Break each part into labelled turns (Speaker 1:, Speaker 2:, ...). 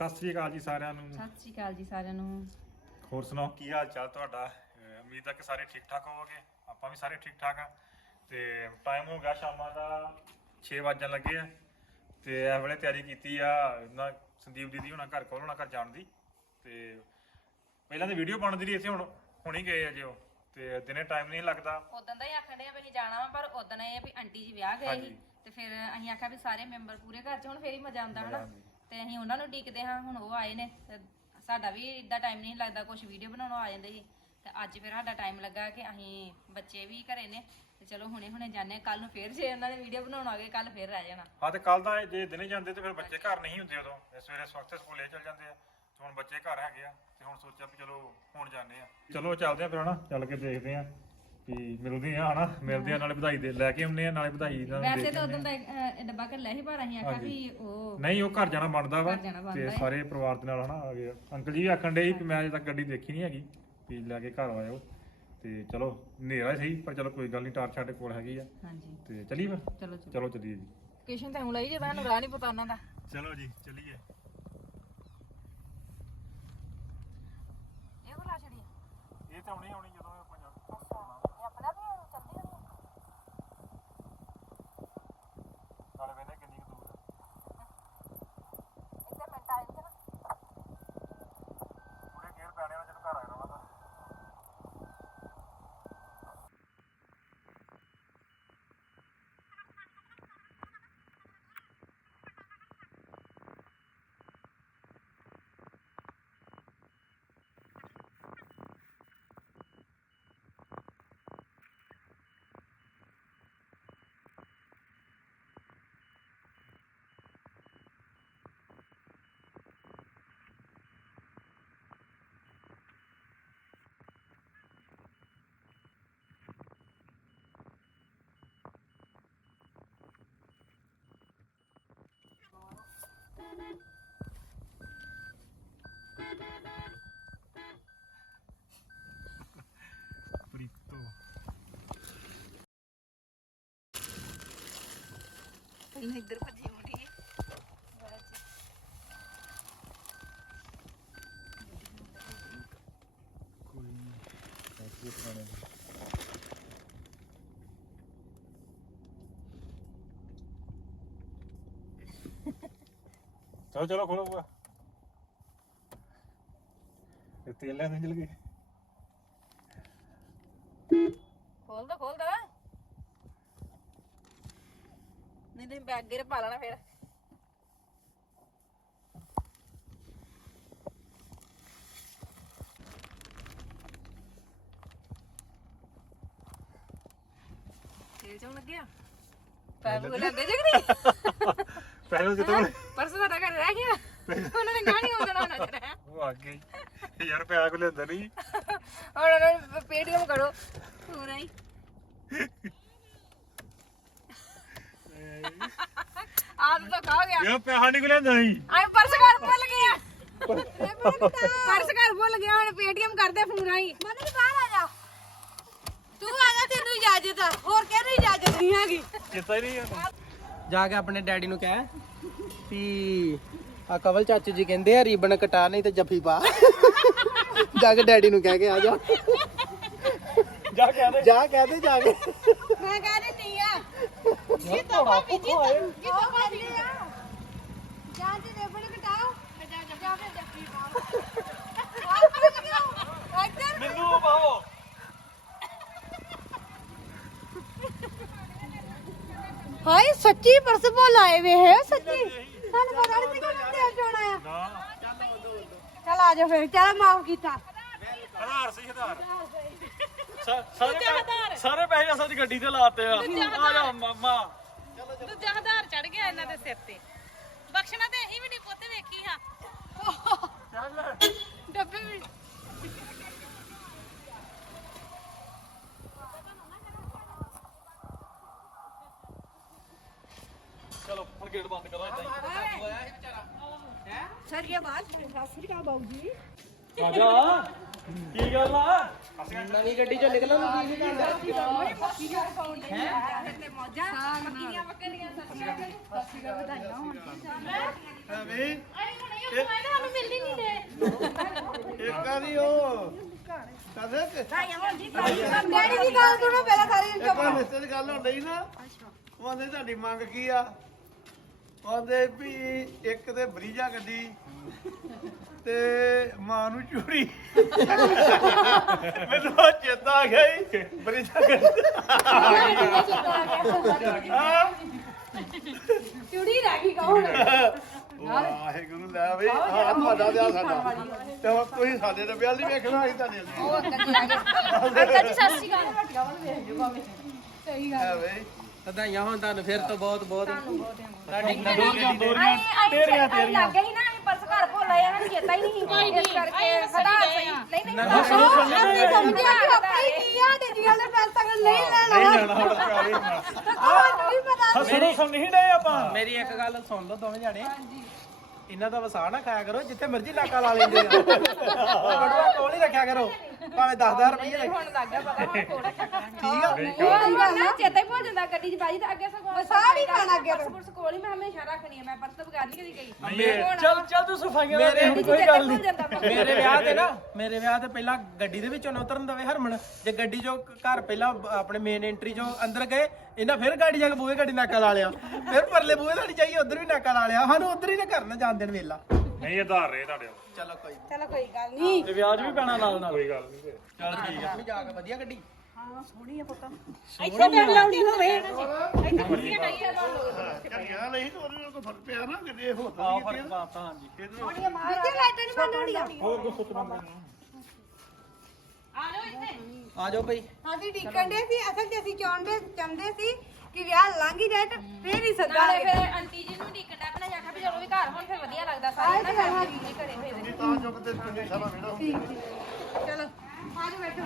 Speaker 1: ਸਤਿ ਸ੍ਰੀ ਅਕਾਲ ਜੀ ਸਾਰਿਆਂ ਨੂੰ।
Speaker 2: ਸਤਿ ਸ੍ਰੀ ਅਕਾਲ ਜੀ ਸਾਰਿਆਂ ਨੂੰ।
Speaker 1: ਹੋਰ ਸੁਣਾਓ ਕੀ ਹਾਲ ਚਾਲ ਤੁਹਾਡਾ? ਉਮੀਦ ਹੈ ਕਿ ਸਾਰੇ ਠੀਕ ਠਾਕ ਹੋਵੋਗੇ। ਆਪਾਂ ਵੀ ਸਾਰੇ ਠੀਕ ਠਾਕ ਆ। ਤੇ ਟਾਈਮ ਹੋ ਗਿਆ ਸ਼ਾਮਾਂ ਦਾ 6 ਵਜਣ ਲੱਗੇ ਆ ਤੇ ਇਸ ਵੇਲੇ ਤਿਆਰੀ ਕੀਤੀ ਆ ਨਾ ਸੰਦੀਪ ਦੀਦੀ ਹੋਣਾ ਘਰ ਕੋਲ ਹੋਣਾ ਘਰ ਜਾਣ ਦੀ। ਤੇ ਪਹਿਲਾਂ ਤਾਂ ਵੀਡੀਓ ਬਣਦੀ ਰਹੀ, ਇੱਥੇ ਹੁਣ ਹੀ ਗਏ ਆ ਜੀ ਉਹ, ਤੇ ਦਿਨੇ ਟਾਈਮ ਨਹੀਂ ਲੱਗਦਾ।
Speaker 2: ਉਦੋਂ ਦਾ ਹੀ ਆਖਣ ਡਿਆ ਵੀ ਅਸੀਂ ਜਾਣਾ ਵਾ, ਪਰ ਉਦੋਂ ਇਹ ਆ ਵੀ ਆਂਟੀ ਜੀ ਵਿਆਹ ਗਏ ਸੀ ਤੇ ਫਿਰ ਅਸੀਂ ਆਖਿਆ ਵੀ ਸਾਰੇ ਮੈਂਬਰ ਪੂਰੇ ਘਰ ਚ ਹੁਣ ਫੇਰ ਹੀ ਮਜ਼ਾ ਆਉਂਦਾ ਹਨਾ। ਤੇ ਅਸੀਂ ਉਹਨਾਂ ਨੂੰ ਡੀਕਦੇ ਹਾਂ, ਹੁਣ ਉਹ ਆਏ ਨੇ ਤੇ ਸਾਡਾ ਵੀ ਇਦਾਂ ਟਾਈਮ ਨਹੀਂ ਲੱਗਦਾ, ਕੁਝ ਵੀਡੀਓ ਬਣਾਉਣੋਂ ਆ ਜਾਂਦੇ ਸੀ ਤੇ ਅੱਜ ਫਿਰ ਸਾਡਾ ਟਾਈਮ ਲੱਗਾ ਕਿ ਅਸੀਂ ਬੱਚੇ ਵੀ ਘਰੇ ਨੇ ਤੇ ਚਲੋ ਹੁਣੇ ਜਾਂਦੇ, ਕੱਲ ਨੂੰ ਫੇਰ ਜੇ ਉਹਨਾਂ ਨੇ ਵੀਡੀਓ ਬਣਾਉਣ ਆ ਗਏ ਕੱਲ ਫੇਰ ਰਹਿ ਜਾਣਾ।
Speaker 1: ਹਾਂ ਤੇ ਕੱਲ ਦਾ ਜੇ ਦਿਨੇ ਜਾਂਦੇ ਤੇ ਫਿਰ ਬੱਚੇ ਘਰ ਨਹੀਂ ਹੁੰਦੇ, ਉਦੋਂ ਸਵੇਰੇ ਸਵਖਤੇ ਸਕੂਲੇ ਚਲ ਜਾਂਦੇ ਆ। ਤੇ ਹੁਣ ਬੱਚੇ ਘਰ ਹੈਗੇ ਆ ਤੇ ਹੁਣ ਸੋਚਿਆ ਵੀ ਚਲੋ ਹੁਣ ਜਾਂਦੇ ਆ। ਚਲੋ ਚੱਲਦੇ ਆ ਫਿਰ ਹਨਾ, ਚੱਲ ਕੇ ਦੇਖਦੇ ਆ ਵੀ ਮਿਲਦੇ ਆ ਹਨਾ, ਮਿਲਦੇ ਆ ਨਾਲੇ ਵਧਾਈ ਦੇ ਲੈ ਕੇ ਆਉਂਦੇ ਆ ਨਾਲੇ ਵਧਾਈ ਨਾਲ।
Speaker 2: ਵੈਸੇ ਤਾਂ ਉਦੋਂ ਦਾ ਡੱਬਾ ਕਰ ਲਿਆ ਸੀ, ਪਰ ਅਸੀਂ ਆਖਿਆ ਵੀ ਉਹ
Speaker 1: ਨਹੀਂ, ਉਹ ਘਰ ਜਾਣਾ ਬਣਦਾ ਵਾ ਤੇ ਸਾਰੇ ਪਰਿਵਾਰ ਦੇ ਨਾਲ ਹਨਾ ਆ ਗਏ। ਅੰਕਲ ਜੀ ਵੀ ਆਖਣ ਡੇ ਕਿ ਮੈਂ ਅਜੇ ਤੱਕ ਗੱਡੀ ਦੇਖੀ ਨਹੀਂ ਹੈਗੀ, ਵੀ ਲੈ ਕੇ ਘਰ ਆਇਓ। ਤੇ ਚਲੋ ਹਨੇਰਾ ਸਹੀ, ਪਰ ਚਲੋ ਕੋਈ ਗੱਲ ਨਹੀਂ, ਟਾਰਚ ਸਾਡੇ ਕੋਲ ਹੈਗੀ ਆ।
Speaker 2: ਹਾਂਜੀ
Speaker 1: ਤੇ ਚੱਲੀਏ ਫਿਰ। ਚਲੋ ਚੱਲੀਏ ਜੀ।
Speaker 2: ਲੋਕੇਸ਼ਨ ਤਾਂ ਹੁਣ ਲਈ ਜੇ ਤੁਹਾਨੂੰ ਰਾਹ ਨਹੀਂ ਪਤਾ ਉਹਨਾਂ ਦਾ।
Speaker 1: ਚਲੋ ਜੀ ਚੱਲੀਏ।
Speaker 2: ਇਹ ਕੋਲ ਆ ਛੜੀ
Speaker 1: ਇਹ ਤਾਂ ਆਉਣੀ ਜਦੋਂ ਆਪਾਂ
Speaker 2: ਇਹ ਆਪਣਾ ਵੀ ਚੱਲਦੀ ਹੋਣੀ
Speaker 1: ਨਾਲੇ ਵੇਲੇ ਕਿੰਨੀ ਕੁ ਦੂਰ ਆ।
Speaker 2: ਇੱਥੇ ਮਿੰਟ ਆ ਜਾਂਦੇ ਨਾ,
Speaker 1: ਪੂਰੇ ਗੇਰ ਪੈਣੇ ਆ ਜਦੋਂ ਘਰ ਆ ਜਾਣਾ ਤਾਂ। ਪ੍ਰੀਤੋ
Speaker 2: ਪਹਿਲਾਂ ਇੱਧਰ ਭੱਜੀ ਮੁੜੀ
Speaker 1: ਕੋਈ ਨਹੀਂ ਕਾਫੀ ਪੁਰਾਣੇ ਚਲੋ ਖੋਲੋ ਬੂਆ। ਇਹ ਤੇਲ ਲੈ ਚਲ ਗਏ।
Speaker 2: ਖੋਲ ਦੋ ਨਹੀਂ ਤੇ ਬੈਗ ਗੇਰੇ ਪਾ ਲੈਣਾ ਫਿਰ। ਤੇਲ ਚੋਂ ਲੱਗਿਆ ਪੈਪ ਕੋ ਲੈਂਦੇ ਜੇ ਕਿ ਨਹੀਂ?
Speaker 1: ਪਹਿਲਾਂ ਕਿਤੋਂ
Speaker 2: ਪਰਸ ਸਾਡਾ ਘਰ ਰਹਿ ਗਿਆ, ਉਹਨਾਂ ਨੇ ਗਾਣੀ ਹੋ ਜਾਣਾ ਉਹਨਾਂ ਚ।
Speaker 1: ਉਹ ਆ ਗਈ ਯਾਰ, ਪਿਆ ਕੋ ਲੈਂਦਾ ਨਹੀਂ।
Speaker 2: ਹੁਣ ਉਹਨਾਂ ਨੂੰ ਪੇਟੀਐਮ ਕਰੋ ਪੂਰਾ ਹੀ। ਆਦ ਤਾਂ ਖਾ ਗਿਆ
Speaker 1: ਯਾਰ ਪੈਸਾ ਨਹੀਂ ਕੋ ਲੈਂਦਾ ਨਹੀਂ।
Speaker 2: ਆਏ ਪਰਸ ਘਰ ਭੁੱਲ ਗਿਆ, ਪਰਸ ਘਰ ਭੁੱਲ ਗਿਆ, ਹੁਣ ਪੇਟੀਐਮ ਕਰਦੇ ਪੂਰਾ ਹੀ। ਮਨ ਵੀ ਬਾਹਰ ਆ ਜਾ, ਤੂੰ ਆ ਜਾ, ਤੈਨੂੰ ਇਜਾਜ਼ਤ ਆ, ਹੋਰ ਕਿਹਨੂੰ ਇਜਾਜ਼ਤ ਨਹੀਂ ਹੈਗੀ।
Speaker 1: ਚੇਤਾ ਹੀ ਨਹੀਂ
Speaker 3: ਜਾ ਕੇ ਆਪਣੇ ਡੈਡੀ ਨੂੰ ਕਹਿ ਵੀ ਆ ਕਵਲ ਚਾਚੂ ਜੀ ਕਹਿੰਦੇ ਆ ਰੀਬਨ ਕਟਾ ਨਹੀਂ ਤੇ ਜੱਫੀ ਪਾ। ਜਾ ਕੇ ਡੈਡੀ ਨੂੰ ਕਹਿ ਕੇ ਆ ਜਾ।
Speaker 1: ਜਾ ਕੇ ਆਦੇ
Speaker 3: ਜਾ ਕਹਿ ਦੇ ਜਾ ਕੇ।
Speaker 2: ਮੈਂ ਕਹਿ ਦਿੰਦੀ ਆ ਇਹ ਤਾਂ ਭਾਬੀ ਜੀ ਤਾਂ ਭਾਬੀ ਆ ਜਾਂ ਤੇ ਰੀਬਨ ਕਟਾਓ ਤੇ ਜਾ ਕੇ ਜੱਫੀ ਪਾਓ। ਇੱਧਰ
Speaker 1: ਮੈਨੂੰ ਪਾਓ।
Speaker 2: ਹਾਏ ਸੱਚੀ ਪਰਸ ਭੁੱਲ ਆਏ ਵੇ ਹੈ, ਸੱਚੀ ਸਾਨੂੰ ਪਤਾ ਨਹੀਂ ਸੀ ਕਿ ਤੇਲ ਚੋਣਾ ਆ।
Speaker 1: ਨਾ
Speaker 2: ਚਲ ਆ ਜਾ ਫਿਰ, ਚੱਲ ਮਾਫ ਕੀਤਾ।
Speaker 1: ਹਜ਼ਾਰ ਸੀ ਹਜ਼ਾਰ। ਸਾਰੇ ਪੈਸੇ ਅਸਾਂ ਦੀ ਗੱਡੀ ਤੇ ਲਾਤੇ ਆ। ਆ ਜਾ ਮਾਮਾ।
Speaker 4: ਦੂਜਾ ਹਜ਼ਾਰ ਚੜ ਗਿਆ ਇਹਨਾਂ ਦੇ ਸਿਰ ਤੇ। ਬਖਸ਼ਣਾ ਤੇ ਇਹ ਵੀ ਨਹੀਂ ਪੁੱਤ ਵੇਖੀ ਹਾਂ ਡੱਬੇ ਵੀ।
Speaker 1: ਚਲੋ ਹੁਣ ਗੇਟ ਬੰਦ ਕਰੋ।
Speaker 2: ਸਰ ਇਹ ਬਾਤ ਸਤਿ ਸ੍ਰੀ ਅਕਾਲ ਬਾਬੂ ਜੀ।
Speaker 5: ਆ ਜਾ ਕੀ ਗੱਲ ਆ
Speaker 3: ਨਵੀਂ ਗੱਡੀ ਚੋਂ ਨਿਕਲਣ ਨੂੰ ਕੀ ਨਹੀਂ ਕਰਦਾ
Speaker 4: ਸਾਨੂੰ ਮਿਲਣੀ ਨਹੀਂ ਦੇ
Speaker 6: ਇੱਕ ਵਾਰੀ ਉਹ ਕਦੇ
Speaker 7: ਡੈਡੀ ਦੀ ਗੱਲ ਸੁਣੋ ਪਹਿਲਾਂ ਸਾਰੀ
Speaker 6: ਇੱਕ ਵਾਰ ਰਿਸ਼ਤੇ ਦੀ ਗੱਲ ਹੁੰਦੀ ਸੀ ਨਾ ਉਹ ਆਂਦੇ ਤੁਹਾਡੀ ਮੰਗ ਕੀ ਆ ਆਂਦੇ ਵੀ ਇੱਕ ਤੇ ਬਰੀਜਾ ਗੱਡੀ ਤੇ ਮਾਂ ਨੂੰ ਚੂੜੀ ਮੈਨੂੰ ਉਹ ਚੇਤਾ ਆ ਗਿਆ ਹੀ ਬਰੀਜਾ ਗੱਡੀ
Speaker 7: ਚੁੜੀ ਰਹਿ ਗਈ ਕੌਣ
Speaker 6: ਵਾਹਿਗੁਰੂ ਲੈ ਬਈ ਆਹ ਤੁਹਾਡਾ ਤੇ ਆਹ ਸਾਡਾ ਤੇ ਹੁਣ ਤੁਸੀਂ ਸਾਡੇ ਦੇ ਵਿਆਹ ਨਹੀਂ ਵੇਖਣਾ ਅਸੀਂ ਤੁਹਾਡੇ ਲਈ
Speaker 7: ਅੰਕਲ ਜੀ ਸਤਿ ਸ਼੍ਰੀ ਅਕਾਲ ਸਹੀ ਗੱਲ
Speaker 6: ਹੈ ਬਈ
Speaker 3: ਵਧਾਈਆਂ ਹੋਣ ਤੁਹਾਨੂੰ ਫਿਰ ਤੋਂ ਬਹੁਤ ਬਹੁਤ ਤੁਹਾਡੀ
Speaker 7: ਤੇਰੀਆਂ ਲੱਗ ਗਈ ਨਾ ਅਸੀਂ ਪਰਸ ਘਰ ਭੁੱਲ ਆਏ ਹਨ ਚੇਤਾ ਹੀ ਨਹੀਂ ਇਸ ਕਰਕੇ ਖੜਾ ਸਹੀ ਨਹੀਂ ਨਹੀਂ ਅਸੀਂ ਸਮਝਿਆ ਕਿ ਆਪਾਂ ਹੀ ਕੀ ਆ ਤੇ ਜੀ ਵਾਲੇ ਪੈਸੇ ਤੱਕ ਨਹੀਂ ਲੈਣਾ ਨਹੀਂ ਪਤਾ
Speaker 5: ਹਸਣੋਂ ਸੁਣ ਨਹੀਂ ਡੇ ਆਪਾਂ
Speaker 3: ਮੇਰੀ ਇੱਕ ਗੱਲ ਸੁਣ ਲਓ ਦੋਵੇਂ ਜਾਣੇ ਇਹਨਾਂ ਦਾ ਵਸਾ ਨਾ ਖਾਇਆ ਕਰੋ ਜਿੱਥੇ ਮਰਜ਼ੀ ਨਾਕਾ ਲਾ ਲੈਂਦੇ ਆ ਬੜਵਾ ਕੋਲ ਹੀ ਰੱਖਿਆ ਕਰੋ ਭਾਵੇਂ 10,000 ਰੁਪਏ
Speaker 2: ਹੁਣ ਲੱਗ ਗਿਆ ਪਤਾ ਹੁਣ ਕੋਲ
Speaker 3: ਠੀਕ ਆ
Speaker 2: ਉਹ ਗੱਲ ਨਾ ਚੇਤਾ ਹੀ ਭੁੱਲ ਜਾਂਦਾ ਗੱਡੀ 'ਚ ਬਾਜੀ ਤਾਂ ਅੱਗੇ ਸਗੋਂ
Speaker 7: ਵਸਾ ਵੀ ਖਾਣਾ ਅੱਗੇ
Speaker 2: ਪਰਸ ਕੋਲ ਹੀ ਮੈਂ ਹਮੇਸ਼ਾ ਰੱਖਣੀ ਹੈ ਮੈਂ ਪਰਸ ਤੋਂ ਬਗੈਰ ਨਹੀਂ ਕਦੀ ਗਈ
Speaker 5: ਚੱਲ ਚੱਲ ਤੂੰ ਸਫਾਈਆਂ ਦਾ
Speaker 3: ਮੇਰੇ
Speaker 5: ਦੇਖ, ਕੋਈ ਗੱਲ ਨਹੀਂ
Speaker 3: ਮੇਰੇ ਵਿਆਹ ਤੇ ਪਹਿਲਾਂ ਗੱਡੀ ਦੇ ਵਿੱਚੋਂ ਨਾ ਉਤਰਨ ਦਵੇ ਹਰਮਨ ਜੇ ਗੱਡੀ ਚੋਂ ਘਰ ਪਹਿਲਾਂ ਆਪਣੇ ਮੇਨ ਐਂਟਰੀ ਚੋਂ ਅੰਦਰ ਗਏ ਇਹਨਾਂ ਫਿਰ ਗਾੜੀ ਜਾ ਕੇ ਬੂਹੇ ਗੱਡੀ ਨਾਕਾ ਲਾ ਲਿਆ ਫਿਰ ਪਰਲੇ ਬੂਹੇ ਸਾਡੀ ਚਾਹੀਏ ਉਧਰ ਵੀ ਨਾਕਾ ਲਾ ਲਿਆ ਸਾਨੂੰ ਉਧਰ ਹੀ ਨਾ ਘਰ ਨਾ ਜਾਣ ਦੇਣ ਵੇਲਾ
Speaker 1: ਨਹੀਂ ਆਧਾਰ ਰਹੇ ਤੁਹਾਡੇ
Speaker 3: ਚਲੋ ਕੋਈ ਨੀ।
Speaker 7: ਚਲੋ ਕੋਈ ਗੱਲ ਨਹੀਂ
Speaker 5: ਤੇ ਵਿਆਜ ਵੀ ਪੈਣਾ ਨਾਲ ਨਾਲ
Speaker 1: ਕੋਈ ਗੱਲ ਨਹੀਂ
Speaker 5: ਚੱਲ ਠੀਕ ਆ
Speaker 3: ਮੰਮੀ ਜਾ ਕੇ ਵਧੀਆ ਗੱਡੀ
Speaker 7: ਇੱਥੇ ਬੈਠ ਲਾਉਣੀ ਹੋਵੇ
Speaker 6: ਘੜੀਆਂ ਲਈ ਤਾਂ ਉਹਦੇ ਨਾਲ ਕੋਈ ਫਰਕ ਪਿਆ ਨਾ ਕਿਤੇ ਹੋਰ
Speaker 5: ਆ ਫਰਕ ਪਾਤਾ ਹਾਂਜੀ
Speaker 7: ਇੱਥੇ ਲਾਈਟਾਂ ਨਹੀਂ ਬੰਦ ਹੁੰਦੀਆਂ
Speaker 4: ਆ ਜਾਓ ਇੱਥੇ
Speaker 3: ਆ ਜਾਓ ਭਾਈ
Speaker 7: ਅਸੀਂ ਟਿਕਣ ਦੇ ਸੀ ਅਸਲ 'ਚ ਅਸੀਂ ਚਾਹੁੰਦੇ ਸੀ ਕਿ ਵਿਆਹ ਲੰਘ ਹੀ ਜਾਏ ਤੇ ਫੇਰ ਹੀ
Speaker 2: ਨਾਲੇ
Speaker 7: ਸੱਦਾਂਗੇ
Speaker 2: ਫਿਰ ਆਂਟੀ ਜੀ ਨੂੰ ਢੀਕਣਾ ਬਣਾ ਆਖਿਆ ਵੀ ਚਲੋ ਵੀ ਘਰ ਹੁਣ ਫਿਰ ਵਧੀਆ ਲੱਗਦਾ ਸਾਰੇ ਨਾ ਘਰੇ ਹੋਏ ਹੋਏ।
Speaker 6: ਤਾਂ ਜੋ ਕਿਤੇ ਚੰਗੇ ਸਾਰਾ ਵੇੜਾ ਹੁੰਦੀ
Speaker 7: ਚਲੋ ਆ ਜਾਓ ਬੈਠੋ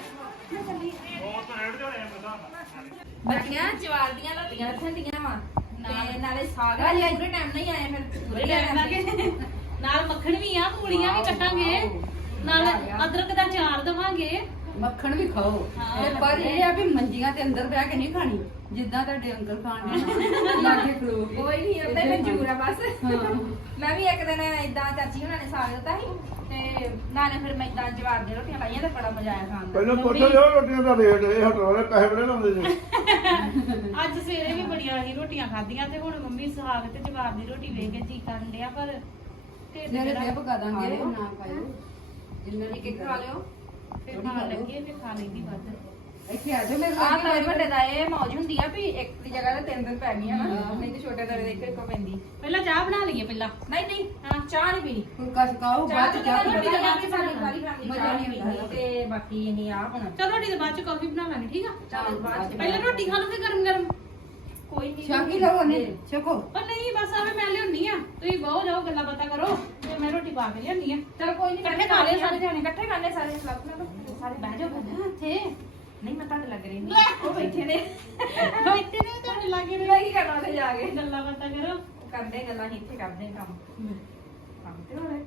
Speaker 2: ਬੱਚੀਆਂ ਜਵਾਲ ਦੀਆਂ ਰੋਟੀਆਂ ਰੱਖਣ ਦੀਆਂ ਵਾ ਤੇ ਨਾਲੇ ਸਾਗ ਆ ਜੇ ਪੂਰੇ ਟਾਈਮ ਨਹੀਂ ਆਏ ਫਿਰ ਪੂਰੇ ਟਾਈਮ
Speaker 4: ਨਾਲ ਮੱਖਣ ਵੀ ਆ ਮੂਲੀਆਂ ਵੀ ਕੱਟਾਂਗੇ ਨਾਲ ਅਦਰਕ ਦਾ ਚਾਰ ਦਵਾਂਗੇ
Speaker 8: ਮੱਖਣ ਵੀ ਖਾਓ ਤੇ ਪਰ ਇਹ ਆ ਵੀ ਮੰਜੀਆਂ ਤੇ ਅੰਦਰ ਬਹਿ ਕੇ ਨਹੀਂ ਖਾਣੀ ਜਿੱਦਾਂ ਤੁਹਾਡੇ ਅੰਕਲ ਖਾਣੇ ਲਾਗੇ ਖਲੋ ਕੇ
Speaker 2: ਕੋਈ ਨਹੀਂ ਉੱਤੇ ਮਨਜ਼ੂਰ ਆ ਬਸ ਮੈਂ ਵੀ ਇੱਕ ਦਿਨ ਇਦਾਂ ਚਾਚੀ ਹੁਣਾਂ ਨੇ ਸਾਗ ਦਿੱਤਾ ਸੀ ਤੇ ਨਾਲੇ ਫਿਰ ਮੈਂ ਇਦਾਂ ਜਵਾਰ ਦੀਆਂ ਰੋਟੀਆਂ ਲਾਈਆਂ ਤੇ ਬੜਾ ਮਜ਼ਾ ਆਇਆ ਖਾਣ ਦਾ
Speaker 6: ਪਹਿਲਾਂ ਪੁੱਛੋ ਜੋ ਰੋਟੀਆਂ ਦਾ ਰੇਟ ਇਹ ਹਟਣ ਵਾਲੇ ਪੈਸੇ ਬੜੇ ਲਾਉਂਦੇ ਜੀ
Speaker 4: ਅੱਜ ਸਵੇਰੇ ਵੀ ਬੜੀਆਂ ਹੀ ਰੋਟੀਆਂ ਖਾਧੀਆਂ ਤੇ ਹੁਣ ਮੰਮੀ ਸਾਗ ਤੇ ਜਵਾਰ ਦੀ ਰੋਟੀ ਵੇਖ ਕੇ ਜੀ ਕਰਨ ਡਿਆ ਪਰ ਢਿੱਡ
Speaker 8: ਮੇਰੇ
Speaker 4: ਜਿਹੜਾ
Speaker 8: ਤੇ ਪਕਾ ਦਾਂਗੇ ਨਾ ਖਾਇਓ ਜਿੰਨਾ
Speaker 2: ਇੱਕ ਇੱਕ ਖਾ ਲਿਓ
Speaker 4: ਫਿਰ ਖਾਣ ਲੱਗੇ ਫਿਰ ਖਾ ਲੈਂਦੀ ਵੱਧ
Speaker 8: ਇੱਥੇ ਆ ਜਾਓ ਮੇਰੇ
Speaker 2: ਆਹ
Speaker 8: ਲਾਗੇ
Speaker 2: ਤਾਂ ਵੱਡੇ ਦਾ ਇਹ ਮੌਜ ਹੁੰਦੀ ਆ ਵੀ ਇੱਕ ਦੀ ਜਗ੍ਹਾ ਤੇ ਤਿੰਨ ਦਿਨ ਪੈ ਗਈਆਂ ਨਾ ਨਹੀਂ ਤੇ ਛੋਟੇ ਦਰੇ ਦੇ ਇੱਕ ਇੱਕ ਪੈਂਦੀ
Speaker 4: ਪਹਿਲਾਂ ਚਾਹ ਬਣਾ ਲਈਏ ਪਹਿਲਾਂ
Speaker 2: ਨਹੀਂ ਨਹੀਂ ਹਾਂ ਚਾਹ ਨਹੀਂ ਪੀਣੀ
Speaker 8: ਫੁਲਕਾ ਛਕਾਓ ਬਾਅਦ ਚ ਚਾਹ
Speaker 2: ਰੋਟੀ
Speaker 8: ਪੀਓ।
Speaker 2: ਲਗਾ ਕੇ ਸਾਡੀ ਵਾਲੀ ਖਾਣੀ
Speaker 8: ਮਜ਼ਾ ਨਹੀਂ ਆਉਂਦਾ।
Speaker 2: ਤੇ ਬਾਕੀ ਇਹ ਆ ਹੁਣ
Speaker 4: ਚਲ ਰੋਟੀ ਦੇ ਬਾਅਦ ਚ ਕਾਫੀ ਬਣਾ ਲਾਂਗੇ ਠੀਕ ਆ
Speaker 2: ਚੱਲ ਬਾਅਦ ਚ
Speaker 4: ਪਹਿਲਾਂ ਰੋਟੀ ਖਾ ਲੂਗੇ ਗਰਮ ਗਰਮ
Speaker 2: ਕੋਈ ਨਹੀਂ
Speaker 8: ਛਕ ਹੀ ਲਓ ਨੇ ਛਕੋ
Speaker 4: ਪਰ ਨਹੀਂ ਬਸ ਆਵੇ ਮੈਂ ਲਿਆਉਣੀ ਆ ਤੁਸੀਂ ਬਹੁ ਜਾਓ ਗੱਲਾਂ ਬਾਤਾਂ ਕਰੋ ਤੇ ਮੈਂ ਰੋਟੀ ਪਾ ਕੇ ਲਿਆਉਣੀ ਆ
Speaker 2: ਚਲ ਕੋਈ ਨਹੀਂ
Speaker 4: ਇਕੱਠੇ ਖਾ ਲਏ ਸਾਰੇ ਜਾਣੇ
Speaker 2: ਇਕੱਠੇ ਖਾਣੇ ਸਾਰੇ ਲੱਗ ਨਾ ਸਾਰੇ ਬਹਿ ਜਾਓ
Speaker 4: ਇੱਥੇ
Speaker 2: ਨਹੀਂ ਮੈਂ ਤੁਹਾਨੂੰ ਲੱਗ ਰਹੀ ਨਹੀਂ ਉਹ ਬੈਠੇ ਨੇ
Speaker 4: ਬੈਠੇ ਨੇ ਤੁਹਾਡੇ ਲਾਗੇ
Speaker 2: ਮੈਂ ਕੀ ਕਰਨਾ ਉੱਥੇ ਜਾ ਕੇ
Speaker 4: ਗੱਲਾਂ ਬਾਤਾਂ ਕਰੋ
Speaker 2: ਕਰਦੇ ਗੱਲਾਂ ਅਸੀਂ ਇੱਥੇ ਕਰਦੇ ਹਾਂ ਕੰਮ ਤੇ ਹੋਰੇ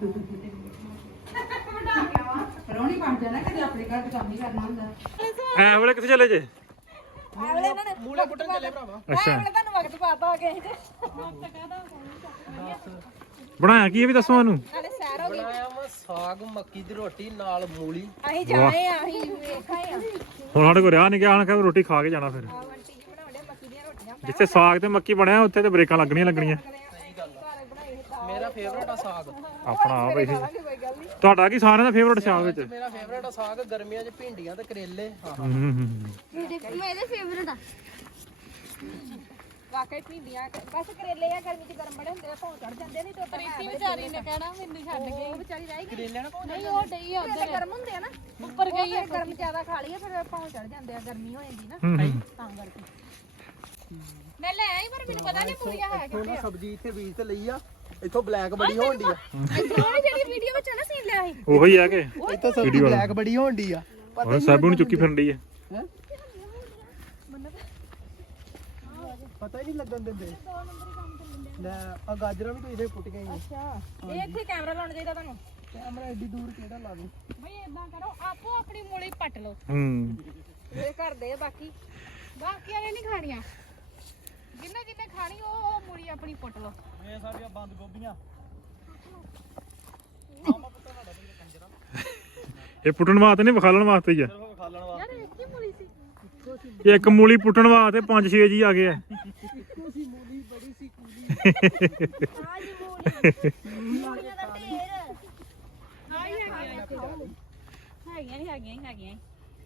Speaker 2: ਬਣਾ ਕੇ ਆਵਾਂ
Speaker 8: ਰੋਣੀ ਬਣ ਜਾਣਾ ਕਦੇ ਆਪਣੇ ਘਰ ਤੇ ਕੰਮ ਨਹੀਂ ਕਰਨਾ ਹੁੰਦਾ
Speaker 1: ਐ ਵੇਲੇ ਕਿੱਥੇ ਚਲੇ ਜੇ
Speaker 7: ਐਵਲੇ ਇਹਨਾਂ ਨੇ
Speaker 3: ਮੂਲੇ ਪੁੱਟਣ ਚੱਲੇ ਭਰਾਵਾ
Speaker 1: ਅੱਛਾ
Speaker 7: ਐਵਲੇ ਤੁਹਾਨੂੰ ਵਕਤ ਪਾਤਾ ਆ ਗਏ ਤੇ
Speaker 1: ਬਣਾਇਆ ਕੀ ਇਹ ਵੀ ਦੱਸੋ ਮੈਨੂੰ
Speaker 7: ਨਾਲੇ ਸੈਰ ਹੋ ਗਈ
Speaker 3: ਬਣਾਇਆ ਵਾ ਸਾਗ ਮੱਕੀ ਦੀ ਰੋਟੀ ਨਾਲ ਮੂਲੀ
Speaker 7: ਅਸੀਂ ਜਾਏ ਆ ਅਸੀਂ ਵੇਖਾਂ ਆ
Speaker 1: ਹੁਣ ਸਾਡੇ ਕੋਲ ਰਿਹਾ ਨਹੀਂ ਗਿਆ ਹੁਣ ਕਿ ਰੋਟੀ ਖਾ ਕੇ ਜਾਣਾ ਫਿਰ
Speaker 7: ਆਂਟੀ ਜੀ ਬਣਾਉਂਦੇ ਮੱਕੀ ਦੀਆਂ ਰੋਟੀਆਂ
Speaker 1: ਜਿੱਥੇ ਸਾਗ ਤੇ ਮੱਕੀ ਬਣਿਆ ਉੱਥੇ ਤੇ ਬ੍ਰੇਕਾਂ ਲੱਗਣੀਆਂ
Speaker 3: ਸਹੀ ਗੱਲ ਆ ਮੇਰਾ ਫੇਵਰੇਟ ਆ ਸਾਗ
Speaker 1: ਆਪਣਾ ਆ ਬਈ
Speaker 7: ਕੋਈ ਗੱਲ ਨਹੀਂ
Speaker 1: ਤੁਹਾਡਾ ਕੀ ਸਾਰਿਆਂ ਦਾ ਫੇਵਰਟ ਸਾਗ ਵਿੱਚ
Speaker 3: ਮੇਰਾ ਫੇਵਰੇਟ ਆ ਸਾਗ ਗਰਮੀਆਂ 'ਚ ਭਿੰਡੀਆਂ ਤੇ ਕਰੇਲੇ
Speaker 7: ਮੇਰੇ ਫੇਵਰਟ ਆ ਵਾਕਈ ਭਿੰਡੀਆਂ ਬਸ ਕਰੇਲੇ ਆ ਗਰਮੀ ਚ ਗਰਮ ਬੜੇ ਹੁੰਦੇ ਆ ਭੌਂ ਚੜ ਜਾਂਦੇ ਨਹੀਂ ਤੇ ਪ੍ਰੀਤੀ ਵਿਚਾਰੀ ਨੇ ਕਹਿਣਾ ਮੈਨੂੰ ਛੱਡ ਗਈ ਉਹ ਵਿਚਾਰੀ ਰਹਿ ਗਈ
Speaker 3: ਕਰੇਲੇ ਨਾ
Speaker 7: ਨਹੀਂ ਉਹ ਡਈ ਆ ਉਧਰ ਗਰਮ ਹੁੰਦੇ ਆ ਨਾ ਉੱਪਰ ਗਈ ਆ ਗਰਮ ਜ਼ਿਆਦਾ ਖਾ ਲਈਏ ਫਿਰ ਭੌਂ ਚੜ ਜਾਂਦੇ ਆ ਗਰਮੀ ਹੋ ਜਾਂਦੀ ਨਾ ਤਾਂ ਕਰਕੇ ਮੈਂ ਲੈ ਆਈ ਪਰ ਮੈਨੂੰ ਪਤਾ ਨਹੀਂ ਪੂਰੀਆਂ ਹੈ
Speaker 3: ਇੱਥੋਂ ਸਬਜ਼ੀ ਇੱਥੇ ਬੀਜ ਤੇ ਲਈ ਆ ਇੱਥੋਂ ਬਲੈਕ ਬੜੀ ਹੋਣ ਦੀ ਆ
Speaker 7: ਇੱਥੋਂ ਜਿਹੜੀ ਵੀਡੀਓ ਵਿੱਚ ਆ ਨਾ ਸੀਨ ਲਿਆ ਸੀ
Speaker 1: ਉਹੀ ਆ ਕੇ
Speaker 3: ਇੱਥੋਂ ਸਬਜ਼ੀ ਬਲੈਕ ਬੜੀ ਹੋਣ ਦੀ ਆ
Speaker 1: ਹੁਣ ਸਾਬੂ ਨੂੰ ਚੁੱਕੀ ਫਿਰਨ ਡਈ ਹੈ
Speaker 3: ਪਤਾ ਹੀ ਨਹੀਂ ਲੱਗਣ ਦਿੰਦੇ ਲੈ ਆ ਗਾਜਰਾਂ ਵੀ ਕੋਈ ਇਹਦੇ ਪੁੱਟ ਗਈ
Speaker 2: ਅੱਛਾ ਇਹ ਇੱਥੇ ਕੈਮਰਾ ਲਾਉਣਾ ਚਾਹੀਦਾ ਤੁਹਾਨੂੰ
Speaker 3: ਕੈਮਰਾ ਐਡੀ ਦੂਰ ਕਿਹੜਾ ਲਾ ਦੂੰ
Speaker 4: ਬਈ ਏਦਾਂ ਕਰੋ ਆਪੋ ਆਪਣੀ ਮੂਲੀ ਪੱਟ ਲਓ
Speaker 1: ਹੂੰ
Speaker 2: ਇਹ ਘਰ ਦੇ ਆ ਬਾਕੀ
Speaker 4: ਬਾਕੀਆਂ ਨੇ ਨਹੀਂ ਖਾਣੀਆਂ ਜਿੰਨੇ ਖਾਣੀ ਉਹ ਮੂਲੀ ਆਪਣੀ ਪੁੱਟ ਲਓ
Speaker 5: ਇਹ ਸਾਡੀਆਂ ਬੰਦ ਗੋਭੀਆਂ
Speaker 1: ਇਹ ਪੁੱਟਣ ਵਾਸਤੇ ਨਹੀਂ ਵਿਖਾਲਣ ਵਾਸਤੇ ਹੀ ਆ
Speaker 5: ਸਿਰਫ ਖਾ ਲੈਣ ਵਾਸਤੇ
Speaker 4: ਯਾਰ ਇੱਕ ਹੀ ਮੂਲੀ ਸੀ
Speaker 1: ਇਹ ਇੱਕ ਮੂਲੀ ਪੁੱਟਣ ਵਾਸਤੇ 5-6 ਜੀ ਆ ਗਏ ਆ
Speaker 3: ਇੱਕੋ ਸੀ ਮੂਲੀ ਬੜੀ ਸੀ ਕੂਲੀ
Speaker 7: ਮੂਲੀਆਂ ਦਾ ਢੇਰ
Speaker 4: ਹੈਗੀਆਂ ਨਹੀਂ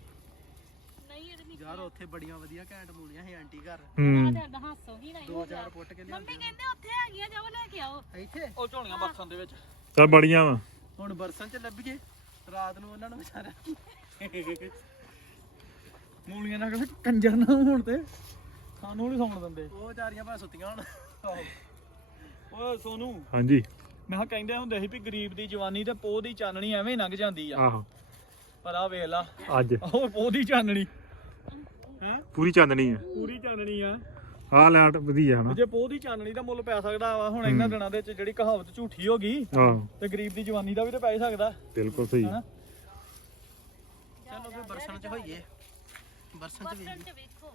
Speaker 3: ਯਾਰ ਉੱਥੇ ਬੜੀਆਂ ਵਧੀਆ ਘੈਂਟ ਮੂਲੀਆਂ ਸੀ ਆਂਟੀ ਘਰ
Speaker 1: ਹੂੰ
Speaker 4: ਸਾਡਾ ਹਾਸੋ ਹੀ ਨਹੀਂ
Speaker 3: ਦੋ ਚਾਰ ਪੁੱਟ ਕੇ
Speaker 4: ਮੰਮੀ ਕਹਿੰਦੇ ਉੱਥੇ ਹੈਗੀਆਂ ਜਾਓ ਲੈ ਕੇ ਆਓ
Speaker 3: ਇੱਥੇ
Speaker 5: ਉਹ ਝੋਲੀਆਂ ਬਕਸਾਂ ਦੇ ਵਿੱਚ
Speaker 1: ਤਾਂ ਬੜੀਆਂ ਵਾ
Speaker 3: ਹੁਣ ਬਰਸਨ ਚ ਲੱਭੀਏ ਰਾਤ ਨੂੰ ਉਹਨਾਂ ਨੂੰ ਵਿਚਾਰਿਆ
Speaker 5: ਮੂਲੀਆਂ ਨਾਲ ਕਹਿੰਦੇ ਕੰਜਰ ਨਾ ਹੋਣ ਤੇ ਸਾਨੂੰ ਨਹੀਂ ਸੌਣ ਦਿੰਦੇ
Speaker 3: ਉਹ ਵਿਚਾਰੀਆਂ ਭਾਵੇਂ ਸੁੱਤੀਆਂ ਹੁਣ
Speaker 5: ਓਏ ਸੋਨੂ
Speaker 1: ਹਾਂਜੀ
Speaker 5: ਮੈਂ ਕਿਹਾ ਕਹਿੰਦੇ ਹੁੰਦੇ ਸੀ ਵੀ ਗਰੀਬ ਦੀ ਜਵਾਨੀ ਤੇ ਪੋਹ ਦੀ ਚਾਨਣੀ ਐਵੇਂ ਲੰਘ ਜਾਂਦੀ ਆ
Speaker 1: ਆਹੋ
Speaker 5: ਪਰ ਆ ਵੇਖ ਲਾ
Speaker 1: ਅੱਜ
Speaker 5: ਉਹ ਪੋਹ ਦੀ ਚਾਨਣੀ ਹੈ
Speaker 1: ਪੂਰੀ ਚਾਂਦਣੀ ਆ
Speaker 5: ਪੂਰੀ ਚਾਨਣੀ ਆ
Speaker 1: ਆਹ ਲੈਟ ਵਧੀਆ ਹਨਾ
Speaker 5: ਜੇ ਪੋਹ ਦੀ ਚਾਨਣੀ ਦਾ ਮੁੱਲ ਪੈ ਸਕਦਾ ਵਾ ਹੁਣ ਇਹਨਾਂ ਦਿਨਾਂ ਦੇ ਵਿੱਚ ਜਿਹੜੀ ਕਹਾਵਤ ਝੂਠੀ ਹੋ ਗਈ
Speaker 1: ਆਹੋ
Speaker 5: ਤੇ ਗਰੀਬ ਦੀ ਜਵਾਨੀ ਦਾ ਵੀ ਤੇ ਪੈ ਹੀ ਸਕਦਾ
Speaker 1: ਬਿਲਕੁਲ ਸਹੀ
Speaker 5: ਹਨਾ
Speaker 3: ਚਲੋ ਫਿਰ ਬਰਸਨ ਚ ਹੋਈਏ ਬਰਸਨ ਚ ਵੇਖੀਏ
Speaker 4: ਤੇ ਵੇਖੋ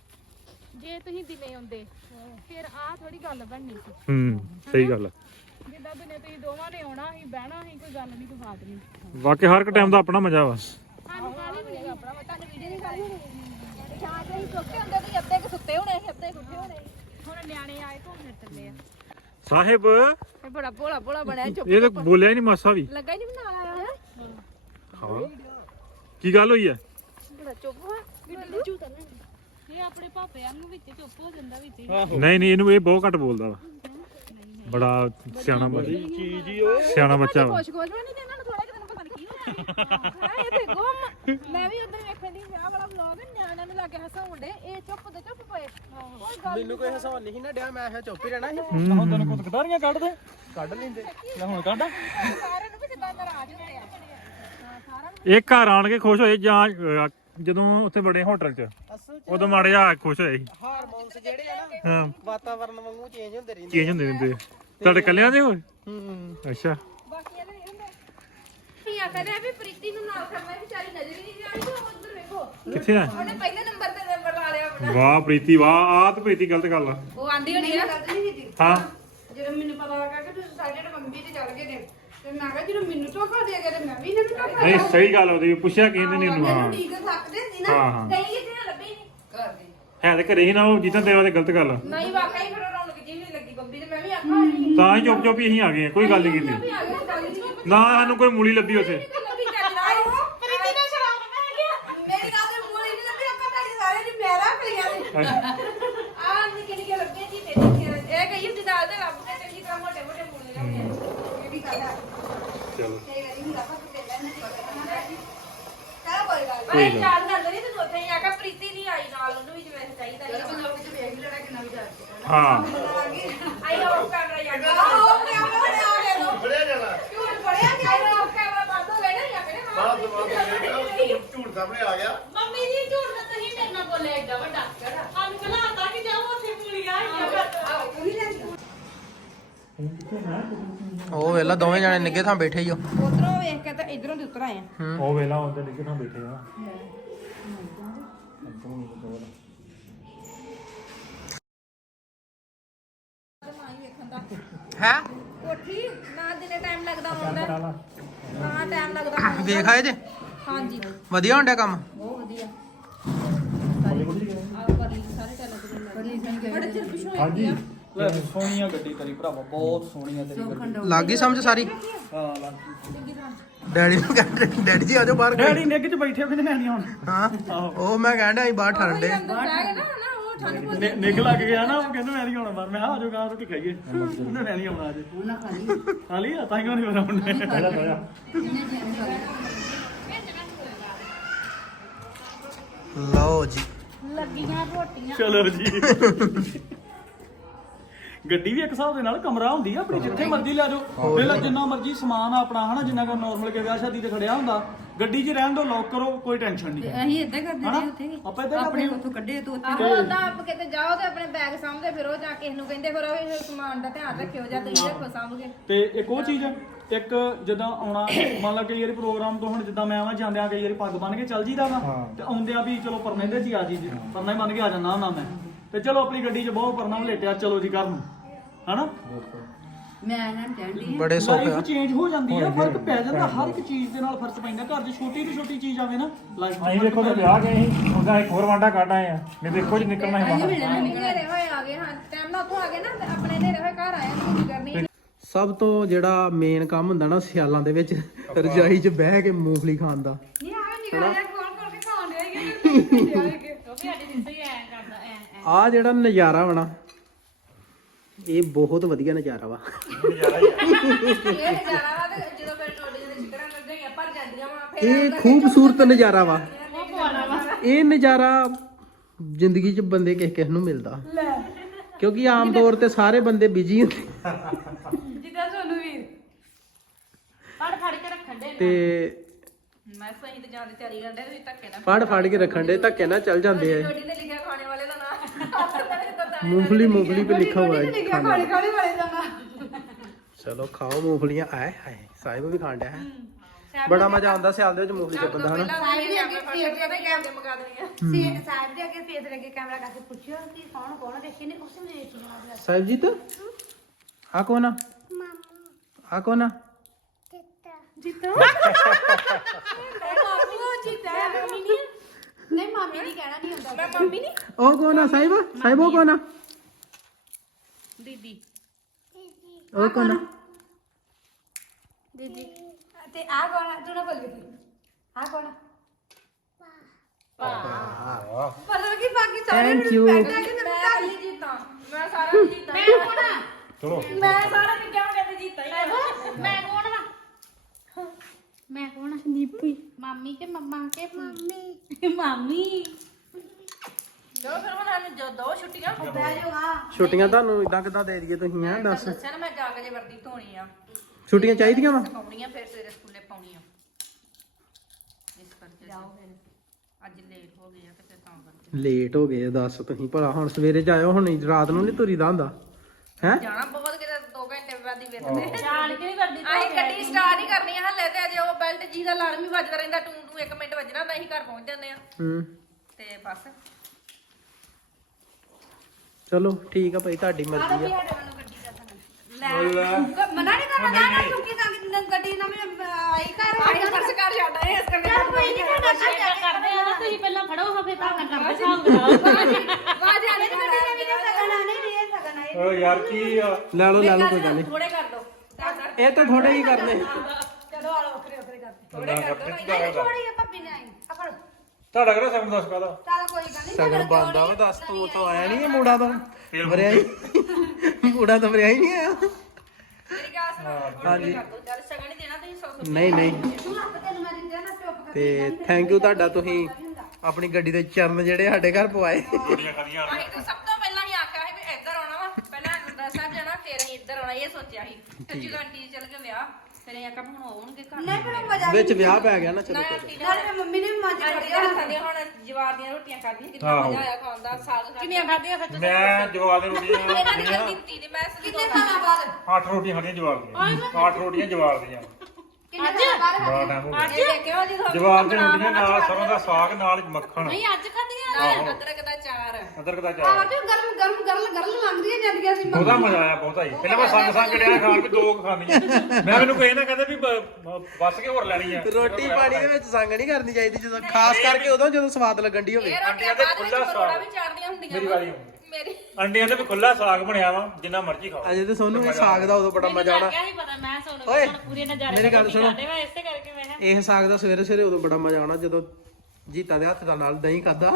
Speaker 4: ਜੇ ਤੁਸੀਂ ਦਿਨੇ ਆਉਂਦੇ ਫਿਰ ਆਹ ਥੋੜੀ ਗੱਲ ਬਣਨੀ ਸੀ
Speaker 1: ਹੂੰ ਸਹੀ ਗੱਲ ਆ
Speaker 4: ਜਿੱਦਾਂ ਦਿਨੇ ਤੁਸੀਂ ਦੋਵਾਂ ਨੇ ਆਉਣਾ ਸੀ ਬਹਿਣਾ ਸੀ ਕੋਈ ਗੱਲ ਨਹੀਂ ਕੋਈ ਬਾਤ ਨਹੀਂ
Speaker 1: ਵਾਕਈ ਹਰ ਇੱਕ ਟਾਈਮ ਦਾ ਆਪਣਾ ਮਜ਼ਾ ਵਾ
Speaker 4: ਸਾਨੂੰ ਕਾਹਲੀ ਮਿਲੇਗਾ ਆਪਣਾ
Speaker 7: ਤੁਹਾਨੂੰ ਵੀਡੀਓ ਨਹੀਂ ਖਾਲੀ ਸ਼ਾਮ ਦੇ ਸੁੱਤੇ ਹੁੰਦੇ ਤੇ ਅੱਧੇ ਕੁ ਸੁੱਤੇ ਹੋਣੇ ਸੀ ਅੱਧੇ ਕੁ ਉੱਠੇ ਹੋਣੇ ਸੀ।
Speaker 4: ਹੁਣ ਨਿਆਣੇ ਆਏ ਘੁੰਮ ਫਿਰ ਚੱਲੇ ਆ
Speaker 1: ਸਾਹਿਬ
Speaker 2: ਇਹ ਬੜਾ ਭੋਲਾ ਭੋਲਾ ਬਣਿਆ ਚੁੱਪ
Speaker 1: ਇਹ ਤਾਂ ਬੋਲਿਆ ਹੀ ਨਹੀਂ ਮਾਸਾ ਵੀ
Speaker 2: ਲੱਗਾ ਹੀ ਨਹੀਂ ਨਾਲ ਆਇਆ ਹੈ
Speaker 1: ਹਾਂ ਕੀ ਗੱਲ ਹੋਈ ਆ
Speaker 2: ਬੜਾ ਚੁੱਪ ਵਾ
Speaker 4: ਇਹ ਆਪਣੇ ਭਾਪੇ ਵਾਂਗੂ ਵਿੱਚ ਚੁੱਪ ਹੋ ਜਾਂਦਾ ਵਿੱਚ ਹੀ
Speaker 1: ਨਹੀਂ ਨਹੀਂ ਇਹਨੂੰ ਇਹ ਬਹੁਤ ਘੱਟ ਬੋਲਦਾ ਵਾ ਬੜਾ ਸਿਆਣਾ
Speaker 5: ਚੀਜ਼ ਹੀ ਓਏ
Speaker 1: ਸਿਆਣਾ ਬੱਚਾ ਵਾ
Speaker 2: ਖੁਸ਼ ਖੁਸ਼ ਨਹੀਂ ਤੇ ਇਹਨਾਂ ਨੂੰ ਥੋੜਾ ਕਿ ਪਤਾ ਨਹੀਂ ਕੀ ਹੋਇਆ ਹਾਂ ਇਹ ਤੇ ਗੁੰਮ ਮੈਂ ਵੀ ਉਧਰ ਵੇਖਣ ਦੀ ਵਿਆਹ ਵਾਲਾ ਵਲੌਗ ਨਿਆਣਿਆਂ ਨੂੰ ਲੱਗੇ ਹਸਾਉਣ ਦੇ ਇਹ ਚੁੱਪ ਤੇ ਚੁੱਪ ਪਏ ਕੋਈ ਗੱਲ
Speaker 3: ਮੈਨੂੰ ਕੋਈ ਹਸਾਉਣ ਨਹੀਂ ਸੀ ਨਾ ਡਿਆ ਮੈਂ ਚੁੱਪ ਹੀ ਰਹਿਣਾ ਸੀ
Speaker 5: ਹੁਣ ਤੈਨੂੰ ਕੁੱਤ ਕਟਾਰੀਆਂ ਕੱਢ ਦੇ
Speaker 3: ਕੱਢ ਲੈਂਦੇ
Speaker 5: ਲੈ ਹੁਣ ਕੱਢ
Speaker 2: ਸਾਰਿਆਂ ਨੂੰ ਵੀ ਕਿਦਾਂ ਨਾਰਾਜ਼ ਹੁੰਦੇ ਆ ਹਾਂ ਸਾਰਾ
Speaker 1: ਇਹ ਘਰ ਆਣ ਕੇ ਖੁਸ਼ ਹੋਏ ਜਾਂ ਜਦੋਂ ਉੱਥੇ ਬੜੇ ਹੋਟਲ 'ਚ
Speaker 3: ਅਸਲ ਚ
Speaker 1: ਉਦੋਂ ਮਾੜੇ ਆ ਖੁਸ਼ ਹੋਏ ਸੀ
Speaker 3: ਹਾਰਮੋਨਸ ਜਿਹੜੇ ਆ ਨਾ
Speaker 1: ਹਾਂ
Speaker 3: ਵਾਤਾਵਰਨ ਵਾਂਗੂ ਚੇਂਜ ਹੁੰਦੇ ਰਹਿੰਦੇ
Speaker 1: ਚੇਂਜ ਹੁੰਦੇ ਰਹਿੰਦੇ ਤੁਹਾਡੇ ਕੱਲਿਆਂ ਦੇ ਹੋਏ
Speaker 3: ਹੂੰ
Speaker 1: ਅੱਛਾ
Speaker 2: ਬਾਕੀ ਇਹਦੇ ਇਹ ਹੁੰਦੇ ਕੀ ਆਖਦੇ ਵੀ ਪ੍ਰੀਤੀ ਨੂੰ ਨਾਲ ਕਰਨਾ ਵਿਚਾਰੀ ਨਜ਼ਰ ਹੀ ਨਹੀਂ ਆਈ ਤੇ ਉਧਰ ਵੇਖੋ
Speaker 1: ਕਿੱਥੇ ਆ
Speaker 2: ਉਹਨੇ ਪਹਿਲੇ ਨੰਬਰ ਤੇ ਨੰਬਰ ਲਾ ਲਿਆ ਆਪਣਾ
Speaker 1: ਵਾਹ ਪ੍ਰੀਤੀ ਵਾਹ ਆ ਤੇ ਪ੍ਰੀਤੀ ਗਲਤ ਗੱਲ ਆ
Speaker 2: ਉਹ ਆਂਦੀ ਹੋਣੀ ਆ
Speaker 1: ਹਾਂ
Speaker 8: ਜਦੋਂ ਮੈਨੂੰ ਪਤਾ ਲੱਗਾ ਕਿ ਤੁਸੀਂ ਸਾਡੇ ਮੰਮੀ ਤੇ ਚੱਲ ਗਏ ਨੇ ਤੇ ਮੈਂ ਕਿਹਾ ਜਦੋਂ ਮੈਨੂੰ ਧੋਖਾ ਦੇ ਗਏ ਤੇ ਮੈਂ ਵੀ ਇਹਨਾਂ ਨੂੰ ਧੋਖਾ
Speaker 1: ਨਹੀਂ ਸਹੀ ਗੱਲ ਉਹਦੀ ਪੁੱਛਿਆ ਕਿਸੇ ਨੇ ਨਹੀਂ ਇਹਨੂੰ ਹਾਂ
Speaker 8: ਠੀਕ ਥੱਕਦੇ ਸੀ
Speaker 1: ਹਾਂ ਹਾਂ
Speaker 2: ਕਈ ਕਿਤੇ ਨਾ ਲੱਭੀ ਨਹੀਂ
Speaker 8: ਘਰ ਦੇ
Speaker 1: ਹੈ ਤੇ ਘਰੇ ਹੀ ਨਾ ਉਹ ਜਿੱਦਾਂ ਤੇਰਾ ਤੇ ਗਲਤ ਗੱਲ ਆ
Speaker 2: ਨਹੀਂ ਵਾਕਈ ਫਿਰ ਰੌਣਕ ਜੀ ਨਹੀਂ ਲੱਗੀ ਬੰਬੀ ਤੇ ਮੈਂ ਵੀ ਆਖਾਂ ਨਹੀਂ
Speaker 1: ਤਾਂ ਹੀ ਚੁੱਪ ਚੁੱਪ ਹੀ ਅਸੀਂ ਆ ਗਏ ਆ, ਕੋਈ ਗੱਲ ਨਹੀਂ ਕੀਤੀ
Speaker 2: ਆ ਗਿਆ ਗੱਲ ਨਹੀਂ
Speaker 1: ਨਾ ਸਾਨੂੰ ਕੋਈ ਮੂਲੀ ਲੱਭੀ ਉੱਥੇ
Speaker 2: ਲੱਭੀ ਚੱਲ ਆਈ ਪ੍ਰੀਤੀ ਨੇ ਸ਼ਰਾਬ ਪੈ ਗਿਆ
Speaker 8: ਮੇਰੀ ਗੱਲ ਤੇ ਮੂਲੀ ਨਹੀਂ ਲੱਭੀ ਆਪਾਂ ਤੁਹਾਡੀ ਸਾਰੇ ਦੀ ਮੇਰਾ ਖਲੀਆਂ ਨੇ
Speaker 2: ਆ ਨਿੱਕੇ ਨਿੱਕੇ ਲੱਗੇ ਜੀ ਮੇਰੇ ਇਹ ਕਹੀ ਹੁੰਦੀ ਨਾਲ ਦੇ ਲੱਭ ਕੇ ਚੰਗੀ ਤਰ੍ਹਾਂ ਮੋਟੇ ਮੋਟੇ ਮੂਲੇ ਲੱਗੇ
Speaker 8: ਇਹ ਵੀ ਗੱਲ ਹੈ
Speaker 1: ਚਲੋ
Speaker 8: ਕਈ ਵਾਰੀ ਹੁੰਦਾ ਪਰ ਤੇ ਨਹੀਂ ਪਤਾ ਚਲ ਕੋਈ ਗੱਲ
Speaker 2: ਭਾਈ ਯਾਦ ਕਰਦੇ ਨਹੀਂ ਤੂੰ ਉੱਥੇ ਹੀ ਆਖਾ ਪ੍ਰੀਤੀ ਨਹੀਂ ਆਈ ਨਾਲ ਉਹਨੂੰ ਵੀ ਜਿਵੇਂ ਚਾਹੀਦਾ
Speaker 8: ਨਹੀਂ
Speaker 2: ਸੀ
Speaker 8: ਬੰਦਾ ਵਿੱਚ ਵੇਖ ਲੈਣਾ ਕਿੰਨਾ ਵੀ ਜਾ
Speaker 1: ਹਾਂ
Speaker 2: ਆਈ ਆਫ ਕੈਮਰਾ ਯਾਰ
Speaker 8: ਆਹੋ ਕੈਮਰਾ ਆ ਗਿਆ
Speaker 6: ਫੜਿਆ ਜਾਣਾ
Speaker 8: ਝੂਠ ਪੜਿਆ
Speaker 2: ਆਈ ਆਫ ਕੈਮਰਾ ਬੰਦ ਹੋ ਗਿਆ ਨਾ ਜਾਂ ਕਿਹੜੇ
Speaker 6: ਬਾਅਦ ਬਾਅਦ ਝੂਠ ਸਾਹਮਣੇ ਆ ਗਿਆ
Speaker 4: ਮੰਮੀ ਜੀ ਝੂਠ ਤਾਂ ਤੁਸੀਂ ਮੇਰੇ ਨਾਲ ਬੋਲੇ ਐਡਾ ਵੱਡਾ ਸਾਨੂੰ ਕਹਿੰਦਾ ਆਤਾ ਕਿ ਜਾਓ ਉੱਥੇ ਪੂਰੀ ਆ
Speaker 3: ਉਹ ਵੇਲਾ ਦੋਵੇਂ ਜਾਣੇ ਨਿੱਗੇ ਥਾਂ ਬੈਠੇ ਹੀ
Speaker 2: ਉਧਰੋਂ ਵੇਖ ਕੇ ਤਾਂ ਇਧਰੋਂ ਦੀ ਉਤਰ ਆਏ ਆ
Speaker 1: ਉਹ ਵੇਲਾ ਹੁੰਦੇ ਨਿੱਕੇ ਥਾਂ ਬੈਠੇ ਆ
Speaker 3: ਹੈ
Speaker 2: ਕੋਠੀ ਨਾ ਦਿਨੇ ਟਾਈਮ ਲੱਗਦਾ ਆਉਂਦਾ ਨਾ ਟਾਈਮ ਲੱਗਦਾ ਆਉਣ ਦਾ।
Speaker 3: ਵੇਖ ਆਏ ਜੇ
Speaker 2: ਹਾਂਜੀ
Speaker 3: ਵਧੀਆ ਹੁੰਦਾ ਕੰਮ
Speaker 2: ਬਹੁਤ ਵਧੀਆ ਆਹ ਪਰਲੀ ਸਾਰੇ ਟੈਲੈਂਟ ਬੜੇ ਚਿਰ ਪਿਛੋਂ
Speaker 1: ਹਾਂਜੀ
Speaker 5: ਲੈ ਸੋਹਣੀਆਂ ਗੱਡੀ ਤੇਰੀ ਭਰਾਵਾ ਬਹੁਤ ਸੋਹਣੀਆਂ ਤੇਰੀ ਗੱਡੀ
Speaker 3: ਲੱਗ ਗਈ ਸਮਝ ਸਾਰੀ
Speaker 5: ਹਾਂ ਲੱਗ
Speaker 3: ਡੈਡੀ ਨੂੰ ਕਹਿੰਦੇ ਡੈਡੀ ਜੀ ਆਜੋ ਬਾਹਰ
Speaker 5: ਡੈਡੀ ਨਿੱਗ 'ਚ ਬੈਠੇ ਕਹਿੰਦੇ ਮੈਂ ਨਹੀਂ ਆਉਣਾ
Speaker 3: ਹਾਂ ਉਹ ਮੈਂ ਕਹਿੰਦਾ ਅਸੀਂ ਬਾਹਰ ਠਰਨ ਡੇ
Speaker 2: ਅੰਦਰ ਬਹਿ ਗਏ ਨਾ ਉਹ ਠੰਡ ਪੋ
Speaker 5: ਨਿੱਗ ਲੱਗ ਗਿਆ ਨਾ ਉਹ ਕਹਿੰਦੇ ਮੈਂ ਨਹੀਂ ਆਉਣਾ ਬਾਹਰ ਮੈਂ ਆ ਜਾਓ ਗਾਂ ਰੋਟੀ ਖਾਈਏ ਉਹਨੇ ਮੈਂ ਨਹੀਂ ਆਉਣਾ ਅੱਜ ਖਾ ਲਈ ਆ ਤਾਂ ਕਿਉਂ ਨਹੀਂ ਬਣਾਉਂਦੇ
Speaker 1: ਪਹਿਲਾਂ ਪਹਿਲਾਂ
Speaker 3: ਲਓ ਜੀ
Speaker 2: ਲੱਗੀਆਂ ਰੋਟੀਆਂ
Speaker 5: ਚਲੋ ਜੀ ਗੱਡੀ ਵੀ ਇੱਕ ਹਿਸਾਬ ਦੇ ਨਾਲ ਕਮਰਾ ਹੁੰਦੀ ਆ ਆਪਣੀ ਜਿੱਥੇ ਮਰਜ਼ੀ ਲੈ ਜਾਓ ਪਹਿਲਾਂ ਜਿੰਨਾ ਮਰਜ਼ੀ ਸਮਾਨ ਆਪਣਾ ਹਨਾ ਜਿੰਨਾ ਕੋ ਨਾਰਮਲ ਕੇ ਵਿਆਹ ਸ਼ਾਦੀ ਤੇ ਖੜਿਆ ਹੁੰਦਾ ਗੱਡੀ 'ਚ ਰਹਿਣ ਦੋ ਲੌਕ ਕਰੋ ਕੋਈ ਟੈਨਸ਼ਨ ਨਹੀਂ
Speaker 8: ਅਸੀਂ ਏਦਾਂ ਕਰਦੇ
Speaker 5: ਹਨਾ?
Speaker 8: ਨੇ ਉੱਥੇ ਵੀ
Speaker 5: ਆਪਾਂ ਏਦਾਂ
Speaker 8: ਆਪਣੇ
Speaker 5: ਕਰਦੇ
Speaker 8: ਉੱਥੋਂ ਕੱਢੇ ਤੂੰ ਉੱਥੇ
Speaker 2: ਆਹੋ ਉਦਾਂ ਆਪ ਕਿਤੇ ਜਾਓ ਤੇ ਆਪਣੇ ਬੈਗ ਸਾਂਭਦੇ ਫਿਰੋ ਜਾਂ ਕਿਸੇ ਨੂੰ ਕਹਿੰਦੇ ਫਿਰੋ ਇਹ ਸਮਾਨ ਦਾ ਧਿਆਨ ਰੱਖਿਓ ਜਾਂ ਤੁਸੀਂ ਰੱਖੋ ਸਾਂਭ ਕੇ
Speaker 5: ਤੇ ਇੱਕ ਉਹ ਚੀਜ਼ ਆ ਇੱਕ ਜਦੋਂ ਆਉਣਾ ਮੰਨ ਲਾ ਕਈ ਵਾਰੀ ਪ੍ਰੋਗਰਾਮ ਤੋਂ ਹੁਣ ਜਿੱਦਾਂ ਮੈਂ ਆਵਾਂ ਜਾਂਦਿਆਂ ਕਈ ਵਾਰੀ ਪੱਗ ਬੰਨ ਕੇ ਚੱਲ ਜੀਦਾ ਵਾ ਤੇ ਆਉਂਦਿਆਂ ਵੀ ਚਲੋ ਪਰਨੇ 'ਚ ਹੀ ਆ ਜੀ ਪਰਨਾ ਹੀ ਬੰਨ ਕੇ ਆ ਜਾਂਦਾ ਹੁੰਦਾ ਮੈਂ ਤੇ ਚਲੋ ਆਪਣੀ ਗੱਡੀ 'ਚ ਬਹੁਤ ਪਰਨਾ ਲੇਟਿਆ ਚਲੋ ਜੀ ਘਰ ਨੂੰ ਹਨਾ
Speaker 8: ਮੈਂ ਇਹਨਾਂ ਨੂੰ ਕਹਿੰਦੀ
Speaker 3: ਬੜੇ ਸੌਖੇ
Speaker 5: ਲਾਈਫ ਚੇਂਜ ਹੋ ਜਾਂਦੀ ਆ ਫਰਕ ਪੈ ਜਾਂਦਾ ਹਰ ਇੱਕ ਚੀਜ਼ ਦੇ ਨਾਲ ਫਰਕ ਪੈਂਦਾ ਘਰ 'ਚ ਛੋਟੀ ਤੋਂ ਛੋਟੀ ਚੀਜ਼ ਆਵੇ ਨਾ ਲਾਈਫ
Speaker 1: ਅਸੀਂ ਦੇਖੋ ਤੇ ਵਿਆਹ ਗਏ ਸੀ ਉਹਦਾ ਇੱਕ ਹੋਰ ਵਾਂਡਾ ਕੱਢ ਆਏ ਆ ਨਹੀਂ ਦੇਖੋ ਜੀ ਨਿਕਲਣਾ ਸੀ ਬਾਹਰ
Speaker 2: ਨੇਰੇ ਹੋਏ ਆ ਗਏ ਹਾਂ ਟਾਈਮ ਨਾਲ ਉੱਥੋਂ ਆ ਗਏ ਨਾ ਤੇ ਆਪਣੇ ਨੇਰੇ ਹੋਏ ਘਰ ਆਏ ਨਹੀਂ ਕਰਨੀ
Speaker 3: ਸਭ ਤੋਂ ਜਿਹੜਾ ਮੇਨ ਕੰਮ ਹੁੰਦਾ ਨਾ ਸਿਆਲਾਂ ਦੇ ਵਿੱਚ ਰਜਾਈ 'ਚ ਬਹਿ ਕੇ ਮੂੰਗਫਲੀ ਖਾਣ ਦਾ
Speaker 8: ਨਹੀਂ ਆਵੇਂ ਨਿਕਲ ਜਾ ਖੋਲ ਖੋਲ ਕੇ ਖਾਣ ਦੇਗੇ
Speaker 4: ਉਹ ਵੀ ਸਾਡੀ ਦਿੱਤੇ ਹੀ ਐ ਕਰਦਾ ਐ
Speaker 3: ਆ ਜਿਹੜਾ ਨਜ਼ਾਰਾ ਵਾ ਨਾ ਇਹ ਬਹੁਤ ਵਧੀਆ ਨਜ਼ਾਰਾ ਵਾ
Speaker 2: ਇਹ ਨਜ਼ਾਰਾ ਵਾ ਤੇ ਜਦੋਂ ਫਿਰ ਟੋਡੇ ਦੇ ਚਿਕਰਾਂ ਲੱਗੀਆਂ ਭਰ ਜਾਂਦੀਆਂ ਵਾ ਫਿਰ
Speaker 3: ਇਹ ਖੂਬਸੂਰਤ ਨਜ਼ਾਰਾ ਵਾ ਇਹ ਨਜ਼ਾਰਾ ਜ਼ਿੰਦਗੀ 'ਚ ਬੰਦੇ ਕਿਸ ਨੂੰ ਮਿਲਦਾ ਕਿਉਂਕਿ ਆਮ ਤੌਰ ਤੇ ਸਾਰੇ ਬੰਦੇ ਬਿਜੀ ਹੁੰਦੇ
Speaker 4: ਜਿੱਦਾਂ ਤੁਹਾਨੂੰ ਵੀਰ ਫੜ ਕੇ ਰੱਖਣ ਦੇ
Speaker 3: ਤੇ
Speaker 2: ਮੈਂ ਸਹੀ ਤੇ ਜਾਣ ਦੀ ਤਿਆਰੀ ਕਰਦੇ ਤੁਸੀਂ ਧੱਕੇ ਨਾ
Speaker 3: ਫੜ ਕੇ ਰੱਖਣ ਦੇ ਧੱਕੇ ਨਾਲ ਚੱਲ ਜਾਂਦੇ ਆ
Speaker 2: ਟੋਡੀ ਤੇ ਲਿਖਿਆ ਖਾਣੇ ਵਾਲੇ ਦਾ ਨਾਮ
Speaker 3: मूंगफली पे लिखा हुआ है
Speaker 8: ਖਾਲੀ ਖਾਲੀ ਵਾਲੇ ਜਾਣਾ
Speaker 3: चलो खाओ मूंगफलियां आए हाय साहिब भी खान डया है बड़ा मजा आंदा सियाल दे विच मूंगफली चटन दा हना
Speaker 2: ਸਾਹਿਬ ਦੇ ਅੱਗੇ ਫੇਰ ਦੇ ਕੈਮਰੇ ਮਗਾ ਦੇਣੀ ਆ
Speaker 7: ਸਾਹਿਬ ਦੇ ਅੱਗੇ ਫੇਸ ਲੱਗੇ ਕੈਮਰਾ ਕਰਕੇ ਪੁੱਛਿਓ ਕਿ ਕੌਣ ਕੌਣ ਦੇਖੇ ਨੇ ਉਸੇ ਨੇ ਦੇਖੀ ਨਾ
Speaker 3: साहिब जी तो आ कौन आ कौन आ
Speaker 7: ਨਹੀਂ ਮਾਮੀ ਨਹੀਂ ਕਹਿਣਾ ਨਹੀਂ ਹੁੰਦਾ
Speaker 2: ਮੈਂ ਮੰਮੀ ਨਹੀਂ
Speaker 3: ओ कौन आ साहिब साहिब ओ कौन आ
Speaker 2: ਦੀਦੀ
Speaker 3: ओ कौन आ
Speaker 7: ਦੀਦੀ ਤੇ ਆ ਕੌਣ ਆ? ਤੂੰ ਨਾ ਬੋਲ ਬੇਟੀ ਆ ਕੌਣ ਆ? ਮਤਲਬ ਕਿ ਬਾਕੀ ਸਾਰੇ
Speaker 3: Thank you.
Speaker 2: ਮੈਂ ਪਹਿਲੀ ਜੀਤਾਂ ਮੈਂ ਸਾਰਾ ਜੀਤਾਂ ਮੈਂ ਕੌਣ ਆ
Speaker 1: ਚਲੋ
Speaker 2: ਮੈਂ ਸਾਰਾ ਨਿੱਕਿਆ ਹੋ ਕੇ ਜੀਤਾਂ ਹੀ
Speaker 7: ਮੈਂ ਕੌਣ ਵਾ ਮੈਂ ਕੌਣ ਆ ਦੀਪੀ ਮਾਮੀ ਕੇ ਮੰਮਾ ਕੇ ਮਾਮੀ
Speaker 4: ਮਾਮੀ
Speaker 2: ਜੋ ਫਿਰ ਹੁਣ ਸਾਨੂੰ ਜੋ ਦੋ ਛੁੱਟੀਆਂ
Speaker 7: ਬਹਿ ਜਾਓ
Speaker 3: ਛੁੱਟੀਆਂ ਤੁਹਾਨੂੰ ਇਦਾਂ ਕਿਦਾਂ ਦੇ ਦਈਏ ਤੁਸੀਂ ਹੈ ਦੱਸ
Speaker 2: ਦੱਸਿਆ ਨਾ ਮੈਂ ਜਾ ਕੇ ਜੇ ਵਰਦੀ ਧੋਣੀ ਆ
Speaker 3: ਛੁੱਟੀਆਂ ਚਾਹੀਦੀਆਂ ਵਾ
Speaker 2: ਪਾਉਣੀ ਆ ਫਿਰ ਸਵੇਰੇ ਸਕੂਲੇ ਪਾਉਣੀ ਆ ਇਸ ਕਰਕੇ ਜਾਓ ਫਿਰ ਅੱਜ ਲੇਟ ਹੋ ਗਏ ਆ ਤੇ ਫਿਰ ਤਾਂ ਕਰਕੇ
Speaker 3: ਲੇਟ ਹੋ ਗਏ ਆ, ਦੱਸ ਤੁਸੀਂ ਭਲਾ ਹੁਣ ਸਵੇਰੇ ਜਾਇਓ ਹੁਣ ਰਾਤ ਨੂੰ ਨਹੀਂ ਤੁਰੀਦਾ ਹੁੰਦਾ ਹੈ
Speaker 2: ਜਾਣਾ ਬਹੁਤ ਕਿਤੇ 2 ਘੰਟੇ ਬਾਅਦ ਹੀ ਵੇਖਦੇ
Speaker 4: ਜਾਣ ਕੇ ਵੀ ਵਰਦੀ
Speaker 2: ਅਸੀਂ ਗੱਡੀ ਸਟਾਰਟ ਹੀ ਕਰਨੀ ਆ ਹੱਲੇ ਤੇ ਅਜੇ ਉਹ ਬੈਲਟ ਜੀ ਦਾ ਅਲਾਰਮ ਹੀ ਵੱਜਦਾ ਰਹਿੰਦਾ ਟੂੰ ਟੂੰ 1 ਮਿੰਟ ਵੱਜਣਾ ਹੁੰਦਾ ਅਸੀਂ ਘਰ ਪਹੁੰਚ ਜਾਂਦੇ ਆ
Speaker 3: ਹੂੰ
Speaker 2: ਤੇ ਬਸ
Speaker 3: ਚਲੋ ਠੀਕ ਆ ਭਾਈ ਤੁਹਾਡੀ ਮਰਜ਼ੀ ਆ
Speaker 7: ਮਨਾ ਨਹੀਂ ਕਰਨਾ ਨਾ ਕਿਉਂਕਿ ਗੱਡੀ ਨਾ ਮੈਂ ਆਈ ਕਰ
Speaker 2: ਅਸੀਂ ਪਰਸ ਕਰ ਜਾਂਦਾ ਹੈ ਇਸ ਕਰਕੇ
Speaker 7: ਕੋਈ ਨਹੀਂ ਕਰਨਾ
Speaker 4: ਕਰਦੇ ਆ ਨਾ ਤੁਸੀਂ ਪਹਿਲਾਂ ਫੜੋ ਹਾਂ ਫਿਰ ਤਾਂ ਕਰਦੇ ਹਿਸਾਬ ਕਰਾਓ
Speaker 2: ਵਾਹ ਜਾਣੇ ਤੇ
Speaker 7: ਮੇਰੇ ਵੀ ਸਗਣਾ ਨਹੀਂ ਇਹ ਸਗਣਾ ਇਹ
Speaker 1: ਓ ਯਾਰ ਕੀ ਆ
Speaker 3: ਲੈ ਲਓ ਕੋਈ ਗੱਲ ਨਹੀਂ
Speaker 2: ਥੋੜੇ ਕਰ ਦੋ
Speaker 3: ਇਹ ਤਾਂ ਥੋੜੇ ਹੀ ਕਰਨੇ
Speaker 7: ਚਲੋ ਆਲੋ ਵੱਖਰੇ ਵੱਖਰੇ ਕਰ
Speaker 2: ਥੋੜੇ ਕਰ ਦੋ
Speaker 7: ਥੋੜੀ ਆ ਭਾਬੀ ਨੇ ਆਈ ਆ ਫੜ
Speaker 1: ਤੁਹਾਡਾ ਕਿਹੜਾ 7-10 ਕਾਦਾ
Speaker 7: ਚੱਲ ਕੋਈ ਗੱਲ ਨਹੀਂ
Speaker 3: ਸਗਨ ਬੰਦਾ ਵਾ ਦੱਸ ਤੂੰ ਤਾਂ ਆਇਆ ਨਹੀਂ ਇਹ ਮੂੜਾ ਤਾਂ ਵਰਿਆ ਹੀ ਮੂੜਾ ਤਾਂ ਵਰਿਆ ਹੀ ਨਹੀਂ ਆਇਆ
Speaker 2: ਮੇਰੀ ਗੱਲ ਸੁਣੋ ਹਾਂਜੀ ਕਰ ਦੋ ਚੱਲ ਸਗਣ ਹੀ ਦੇਣਾ ਤੁਸੀਂ 100
Speaker 3: ਨਹੀਂ
Speaker 7: ਤੂੰ ਹੱਥ ਤੈਨੂੰ ਮੈਂ ਦਿੰਦਾ ਨਾ ਚੁੱਪ ਕਰ
Speaker 3: ਤੇ ਥੈਂਕ ਯੂ ਤੁਹਾਡਾ ਤੁਸੀਂ ਆਪਣੀ ਗੱਡੀ ਦੇ ਚਰਨ ਜਿਹੜੇ ਸਾਡੇ ਘਰ ਪਵਾਏ
Speaker 1: ਰੋਟੀਆਂ ਖਾਦੀਆਂ
Speaker 2: ਅਸੀਂ ਤਾਂ ਸਭ ਤੋਂ ਪਹਿਲਾਂ ਹੀ ਆਖਿਆ ਸੀ ਵੀ ਇੱਧਰ ਆਉਣਾ ਵਾ ਪਹਿਲਾਂ ਗੁਰਦੁਆਰਾ ਸਾਹਿਬ ਜਾਣਾ ਫਿਰ ਅਸੀਂ ਇੱਧਰ ਆਉਣਾ ਇਹ ਸੋਚਿਆ ਸੀ ਤੇ ਜਦੋਂ ਆਂਟੀ ਜੀ ਚਲ ਗਏ ਵਿਆਹ ਫਿਰ ਅਸੀਂ ਆਖਿਆ ਵੀ ਹੁਣ ਆਉਣਗੇ ਘਰ
Speaker 7: ਨਹੀਂ ਫਿਰ ਮਜ਼ਾ
Speaker 3: ਵਿੱਚ ਵਿਆਹ ਪੈ ਗਿਆ ਨਾ ਚਲੋ
Speaker 2: ਨਾ ਆਂਟੀ
Speaker 7: ਨਾਲ ਮੇਰੀ ਮੰਮੀ ਨੇ ਵੀ ਮਾਂਜ
Speaker 2: ਆਂਟੀ ਦੇ ਹੱਥਾਂ ਦੀਆਂ ਹੁਣ ਜਵਾਰ ਦੀਆਂ ਰੋਟੀਆਂ ਖਾਧੀਆਂ ਕਿੰਨਾ ਮਜ਼ਾ ਆਇਆ ਖਾਣ ਦਾ ਸਾਗ
Speaker 4: ਕਿੰਨੀਆਂ ਖਾਧੀਆਂ ਸੱਚ
Speaker 1: ਮੈਂ ਜਵਾਰ ਦੀ ਰੋਟੀਆਂ
Speaker 2: ਇਹਨਾਂ ਦੀ ਗੱਲ ਕੀਤੀ ਨਹੀਂ ਮੈਂ ਸਿੱਧੀ
Speaker 7: ਕਿੰਨੇ ਸਾਲਾਂ ਬਾਅਦ
Speaker 1: 8 ਰੋਟੀਆਂ ਖਾਧੀਆਂ ਜਵਾਰ ਦੀਆਂ 8 ਰੋਟੀਆਂ ਜਵਾਰ ਦੀਆਂ
Speaker 7: ਕਿੰਨੇ ਸਾਲਾਂ ਬਾਅਦ
Speaker 1: ਬੜਾ ਟਾਈਮ ਹੋ ਗਿਆ
Speaker 2: ਇਹ ਦੇਖਿਓ ਜਦੋਂ
Speaker 1: ਜਵਾਰ ਦੀਆਂ ਰੋਟੀਆਂ ਨਾਲ ਸਰੋਂ ਦਾ ਸਾਗ ਨਾਲ ਮੱਖਣ
Speaker 4: ਨਹੀਂ ਅੱਜ ਖਾਧੀਆਂ
Speaker 2: ਨਾਲ ਅਦਰਕ ਦਾ ਚਾਰ
Speaker 1: ਅਦਰਕ ਦਾ
Speaker 7: ਆ
Speaker 1: ਚਾਰ
Speaker 7: ਤੇ ਗਰਮ ਲੰਘਦੀਆਂ ਜਾਂਦੀਆਂ ਸੀ
Speaker 1: ਬਹੁਤਾ ਮਜ਼ਾ ਆਇਆ ਬਹੁਤਾ ਹੀ ਪਹਿਲਾਂ ਮੈਂ ਸੰਗ ਡਿਆ ਖਾਣ ਵੀ 2 ਖਾਣੀਆਂ ਮੈਂ ਮੈਨੂੰ ਕੋਈ ਨਾ ਕਹਿੰਦਾ ਵੀ ਬਸ ਕੇ ਹੋਰ ਲੈਣੀ ਆ
Speaker 3: ਰੋਟੀ ਪਾਣੀ ਦੇ ਵਿੱਚ ਸੰਗ ਨਹੀਂ ਕਰਨੀ ਚਾਹੀਦੀ ਜਦੋਂ ਖਾਸ ਕਰਕੇ ਉਦੋਂ ਜਦੋਂ ਸਵਾਦ ਲੱਗਣ ਦੀ ਹੋਵੇ
Speaker 2: ਇਹ ਰੋਟੀਆਂ
Speaker 1: ਦੇ
Speaker 2: ਬਾਅਦ ਵਿੱਚ
Speaker 1: ਖੁੱਲਾ
Speaker 2: ਪਕੌੜਾ
Speaker 1: ਸਾਗ।
Speaker 2: ਵੀ ਚਾੜਦੀਆਂ ਹੁੰਦੀਆਂ
Speaker 1: ਮੇਰੀ ਵਾਰੀ ਆਉਂਦੀ।
Speaker 2: ਮੇਰੀ
Speaker 1: ਅੰਡਿਆਂ ਦੇ ਵੀ ਖੁੱਲਾ ਸਾਗ ਬਣਿਆ ਵਾ ਜਿੰਨਾ ਮਰਜ਼ੀ ਖਾਓ
Speaker 3: ਅਜੇ ਤੇ ਸੋਨੂੰ ਵੀ ਸਾਗ ਦਾ ਉਦੋਂ ਬੜਾ ਮਜ਼ਾ ਆਉਣਾ
Speaker 4: ਕਿਆ ਨਹੀਂ ਪਤਾ ਮੈਂ ਸੁਣ
Speaker 3: ਓਏ,
Speaker 4: ਹੁਣ ਪੂਰੇ ਨਜ਼ਾਰੇ
Speaker 3: ਮੇਰੀ ਗੱਲ ਸੁਣੋ।
Speaker 4: ਮੈਂ ਇਸੇ ਕਰਕੇ ਮੈਂ
Speaker 3: ਇਹ ਸਾਗ ਦਾ ਸਵੇਰੇ ਸਵੇਰੇ ਉਦੋਂ ਬੜਾ ਮਜ਼ਾ ਆਉਣਾ ਜਦੋਂ ਜੀਤਾਂ ਦੇ ਹੱਥ ਦਾ ਨਾਲ ਦਹੀਂ ਖਾਦਾ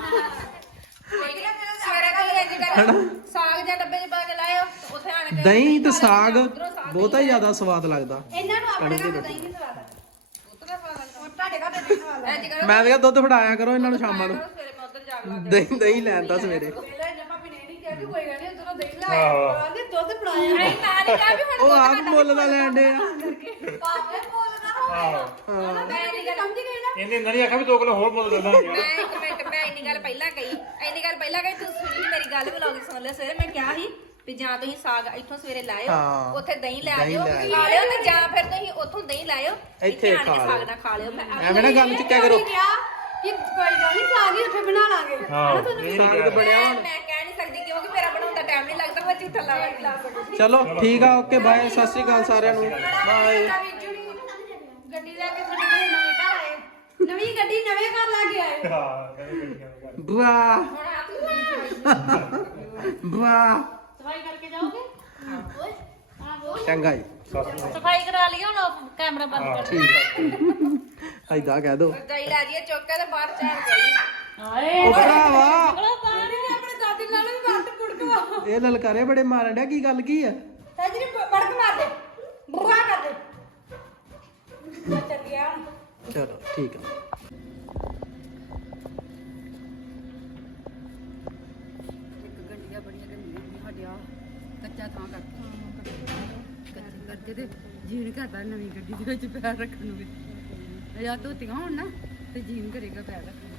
Speaker 2: ਸਵੇਰੇ ਕੋਈ ਇੰਜ ਕਰ ਸਾਗ ਜਾਂ ਡੱਬੇ 'ਚ ਪਾ ਕੇ ਲਾਇਓ ਉੱਥੇ ਆਣ ਕੇ
Speaker 3: ਦਹੀਂ ਤੇ ਸਾਗ ਬਹੁਤਾ ਹੀ ਜ਼ਿਆਦਾ ਸਵਾਦ ਲੱਗਦਾ
Speaker 7: ਇਹਨਾਂ ਨੂੰ ਆਪਣੇ ਘਰ ਦਾ ਹੀ ਨਹੀਂ ਸਵਾਦ
Speaker 2: ਉੱਤੋਂ ਪਾ ਲੈਣਾ
Speaker 7: ਉਹ ਤੁਹਾਡੇ ਘਰ ਦਾ ਨਹੀਂ ਸਵਾਦ
Speaker 2: ਇੰਜ ਕਰੋ
Speaker 3: ਮੈਂ ਕਿਹਾ ਦੁੱਧ ਫੜਾਇਆ ਕਰੋ ਇਹਨਾਂ ਨੂੰ ਸ਼ਾਮਾਂ ਨੂੰ
Speaker 2: ਸਵੇਰੇ ਮੈਂ ਉੱਧਰ ਜਾ ਕੇ
Speaker 3: ਦਹੀਂ ਲੈਂਦਾ ਸਵੇਰੇ
Speaker 7: ਪਹਿਲਾਂ ਇਹਨਾਂ ਭਾਬੀ ਨੇ ਨਹੀਂ ਕਿਹਾ ਕਿ ਕੋਈ ਗੱਲ ਨਹੀਂ ਉਧਰੋਂ ਦੇਖ ਲਾਇਆ ਕਹਿੰਦੇ ਦੁੱਧ ਫੜਾਇਆ
Speaker 2: ਨਹੀਂ ਮੈਂ ਨਹੀਂ ਕਿਹਾ ਵੀ ਹੁਣ
Speaker 3: ਉਹ ਆਪ ਮੁੱਲ ਦਾ ਲੈਣ ਦੇ ਆ
Speaker 7: ਪਾਪੇ ਬੋਲਦਾ
Speaker 1: ਆਹੋ
Speaker 2: ਮੈਂ ਇੰਨੀ ਗੱਲ
Speaker 7: ਸਮਝ ਗਏ ਨਾ
Speaker 1: ਇਹਨੇ ਨਹੀਂ ਆਖਿਆ ਵੀ 2 ਕਿਲੋ ਹੋਰ ਮੁੱਲ ਦੇ ਦਾਂਗੇ
Speaker 2: ਮੈਂ ਇੱਕ ਮਿੰਟ ਮੈਂ ਇੰਨੀ ਗੱਲ ਪਹਿਲਾਂ ਕਹੀ ਤੂੰ ਸੁਣੀ ਨੀ ਮੇਰੀ ਗੱਲ ਵਲੌਗ ਸੁਣ ਲੈ ਸਵੇਰੇ ਮੈਂ ਕਿਹਾ ਸੀ ਵੀ ਜਾਂ ਤੁਸੀਂ ਸਾਗ ਇੱਥੋਂ ਸਵੇਰੇ ਲਾਇਓ
Speaker 3: ਹਾਂ।
Speaker 2: ਉੱਥੇ ਦਹੀਂ ਲੈ
Speaker 3: ਦਹੀਂ
Speaker 2: ਆਇਓ
Speaker 3: ਲੈ ਆਇਓ।
Speaker 2: ਖਾ ਲਿਓ ਤੇ ਜਾਂ ਫਿਰ ਉੱਥੋਂ ਦਹੀਂ ਲਾਇਓ
Speaker 3: ਇੱਥੇ
Speaker 2: ਆਣ ਕੇ
Speaker 3: ਖਾ
Speaker 2: ਸਾਗ ਨਾਲ ਖਾ ਲਿਓ ਮੈਂ
Speaker 3: ਐਵੇਂ ਨਾ ਗੱਲ ਚੁੱਕਿਆ ਕਰੋ
Speaker 7: ਕਿ ਕੋਈ ਗੱਲ ਨਹੀਂ ਸਾਗ ਹੀ ਉੱਥੇ ਬਣਾ ਲਾਂਗੇ
Speaker 3: ਸਾਗ ਤਾਂ ਬਣਿਆ ਹੁਣ
Speaker 2: ਮੈਂ ਕਹਿ ਨਹੀਂ ਸਕਦੀ ਕਿਉਂਕਿ ਮੇਰਾ ਬਣਾਉਣ ਦਾ ਟਾਈਮ ਨਹੀਂ ਲੱਗਦਾ ਮੈਂ ਝੂਠਾ ਲਾਵਾ ਨਹੀਂ ਲਾ ਸਕਦੀ
Speaker 3: ਚਲੋ ਠੀਕ ਆ ਓਕੇ ਬਾਏ ਸਤਿ ਸ਼੍ਰੀ ਅਕਾਲ ਸਾਰਿਆਂ ਨੂੰ ਬਾਏ
Speaker 7: ਗੱਡੀ ਲੈ ਕੇ ਸਾਡੇ ਕੋਲ ਨਵੇਂ ਘਰ ਆਏ ਨਵੀਂ ਗੱਡੀ ਨਵੇਂ ਘਰ ਲੈ ਕੇ ਆਏ
Speaker 1: ਹਾਂ ਕਹਿੰਦੇ ਗੱਡੀਆਂ ਦਾ
Speaker 3: ਬੁਆ
Speaker 2: ਹੁਣ ਆ ਤੂੰ
Speaker 3: ਬੁਆ
Speaker 4: ਸਫਾਈ ਕਰਕੇ ਜਾਓਗੇ
Speaker 3: ਚੰਗਾ ਜੀ
Speaker 4: ਸਫਾਈ ਕਰਾ ਲਈ ਹੁਣ ਕੈਮਰਾ ਬੰਦ ਕਰ
Speaker 3: ਠੀਕ ਆ ਐਦਾਂ ਕਹਿ ਦੋ
Speaker 2: ਦਹੀਂ ਲੈ ਜੀਏ ਚੁੱਕ ਕੇ ਤੇ ਬਾਹਰ ਝਾੜ ਗਈ
Speaker 4: ਹਾਏ
Speaker 3: ਉਹ ਭਰਾਵਾ
Speaker 7: ਆਪਣੇ ਦਾਦੀ ਨਾਲ ਵੀ ਵੱਟ ਪੁੜਕਵਾ
Speaker 3: ਇਹ ਲਲਕਾਰੇ ਬੜੇ ਮਾਰਨ ਡਿਆ ਕੀ ਗੱਲ ਕੀ ਆ
Speaker 7: ਤਾਜੀ ਬੜਕ ਮਾਰ ਦੇ ਬੁਆ ਕਰ ਦੇ ਮੈਂ ਚੱਲ ਗਿਆ
Speaker 3: ਚਲੋ ਠੀਕ ਆ
Speaker 8: ਗੱਡੀਆਂ ਬੜੀਆਂ ਗੰਦੀਆਂ ਸਾਡੇ ਆ ਕੱਚਾ ਥਾਂ ਕਰਕੇ ਤੇ ਜੀਣ ਕਰਦਾ ਨਵੀਂ ਗੱਡੀ ਦੇ ਵਿੱਚ ਪੈਰ ਰੱਖਣ ਨੂੰ ਵੀ ਜਾਂ ਧੋਤੀਆਂ ਹੋਣ ਨਾ ਤੇ ਜੀਣ ਕਰੇਗਾ ਪੈਰ ਰੱਖਣ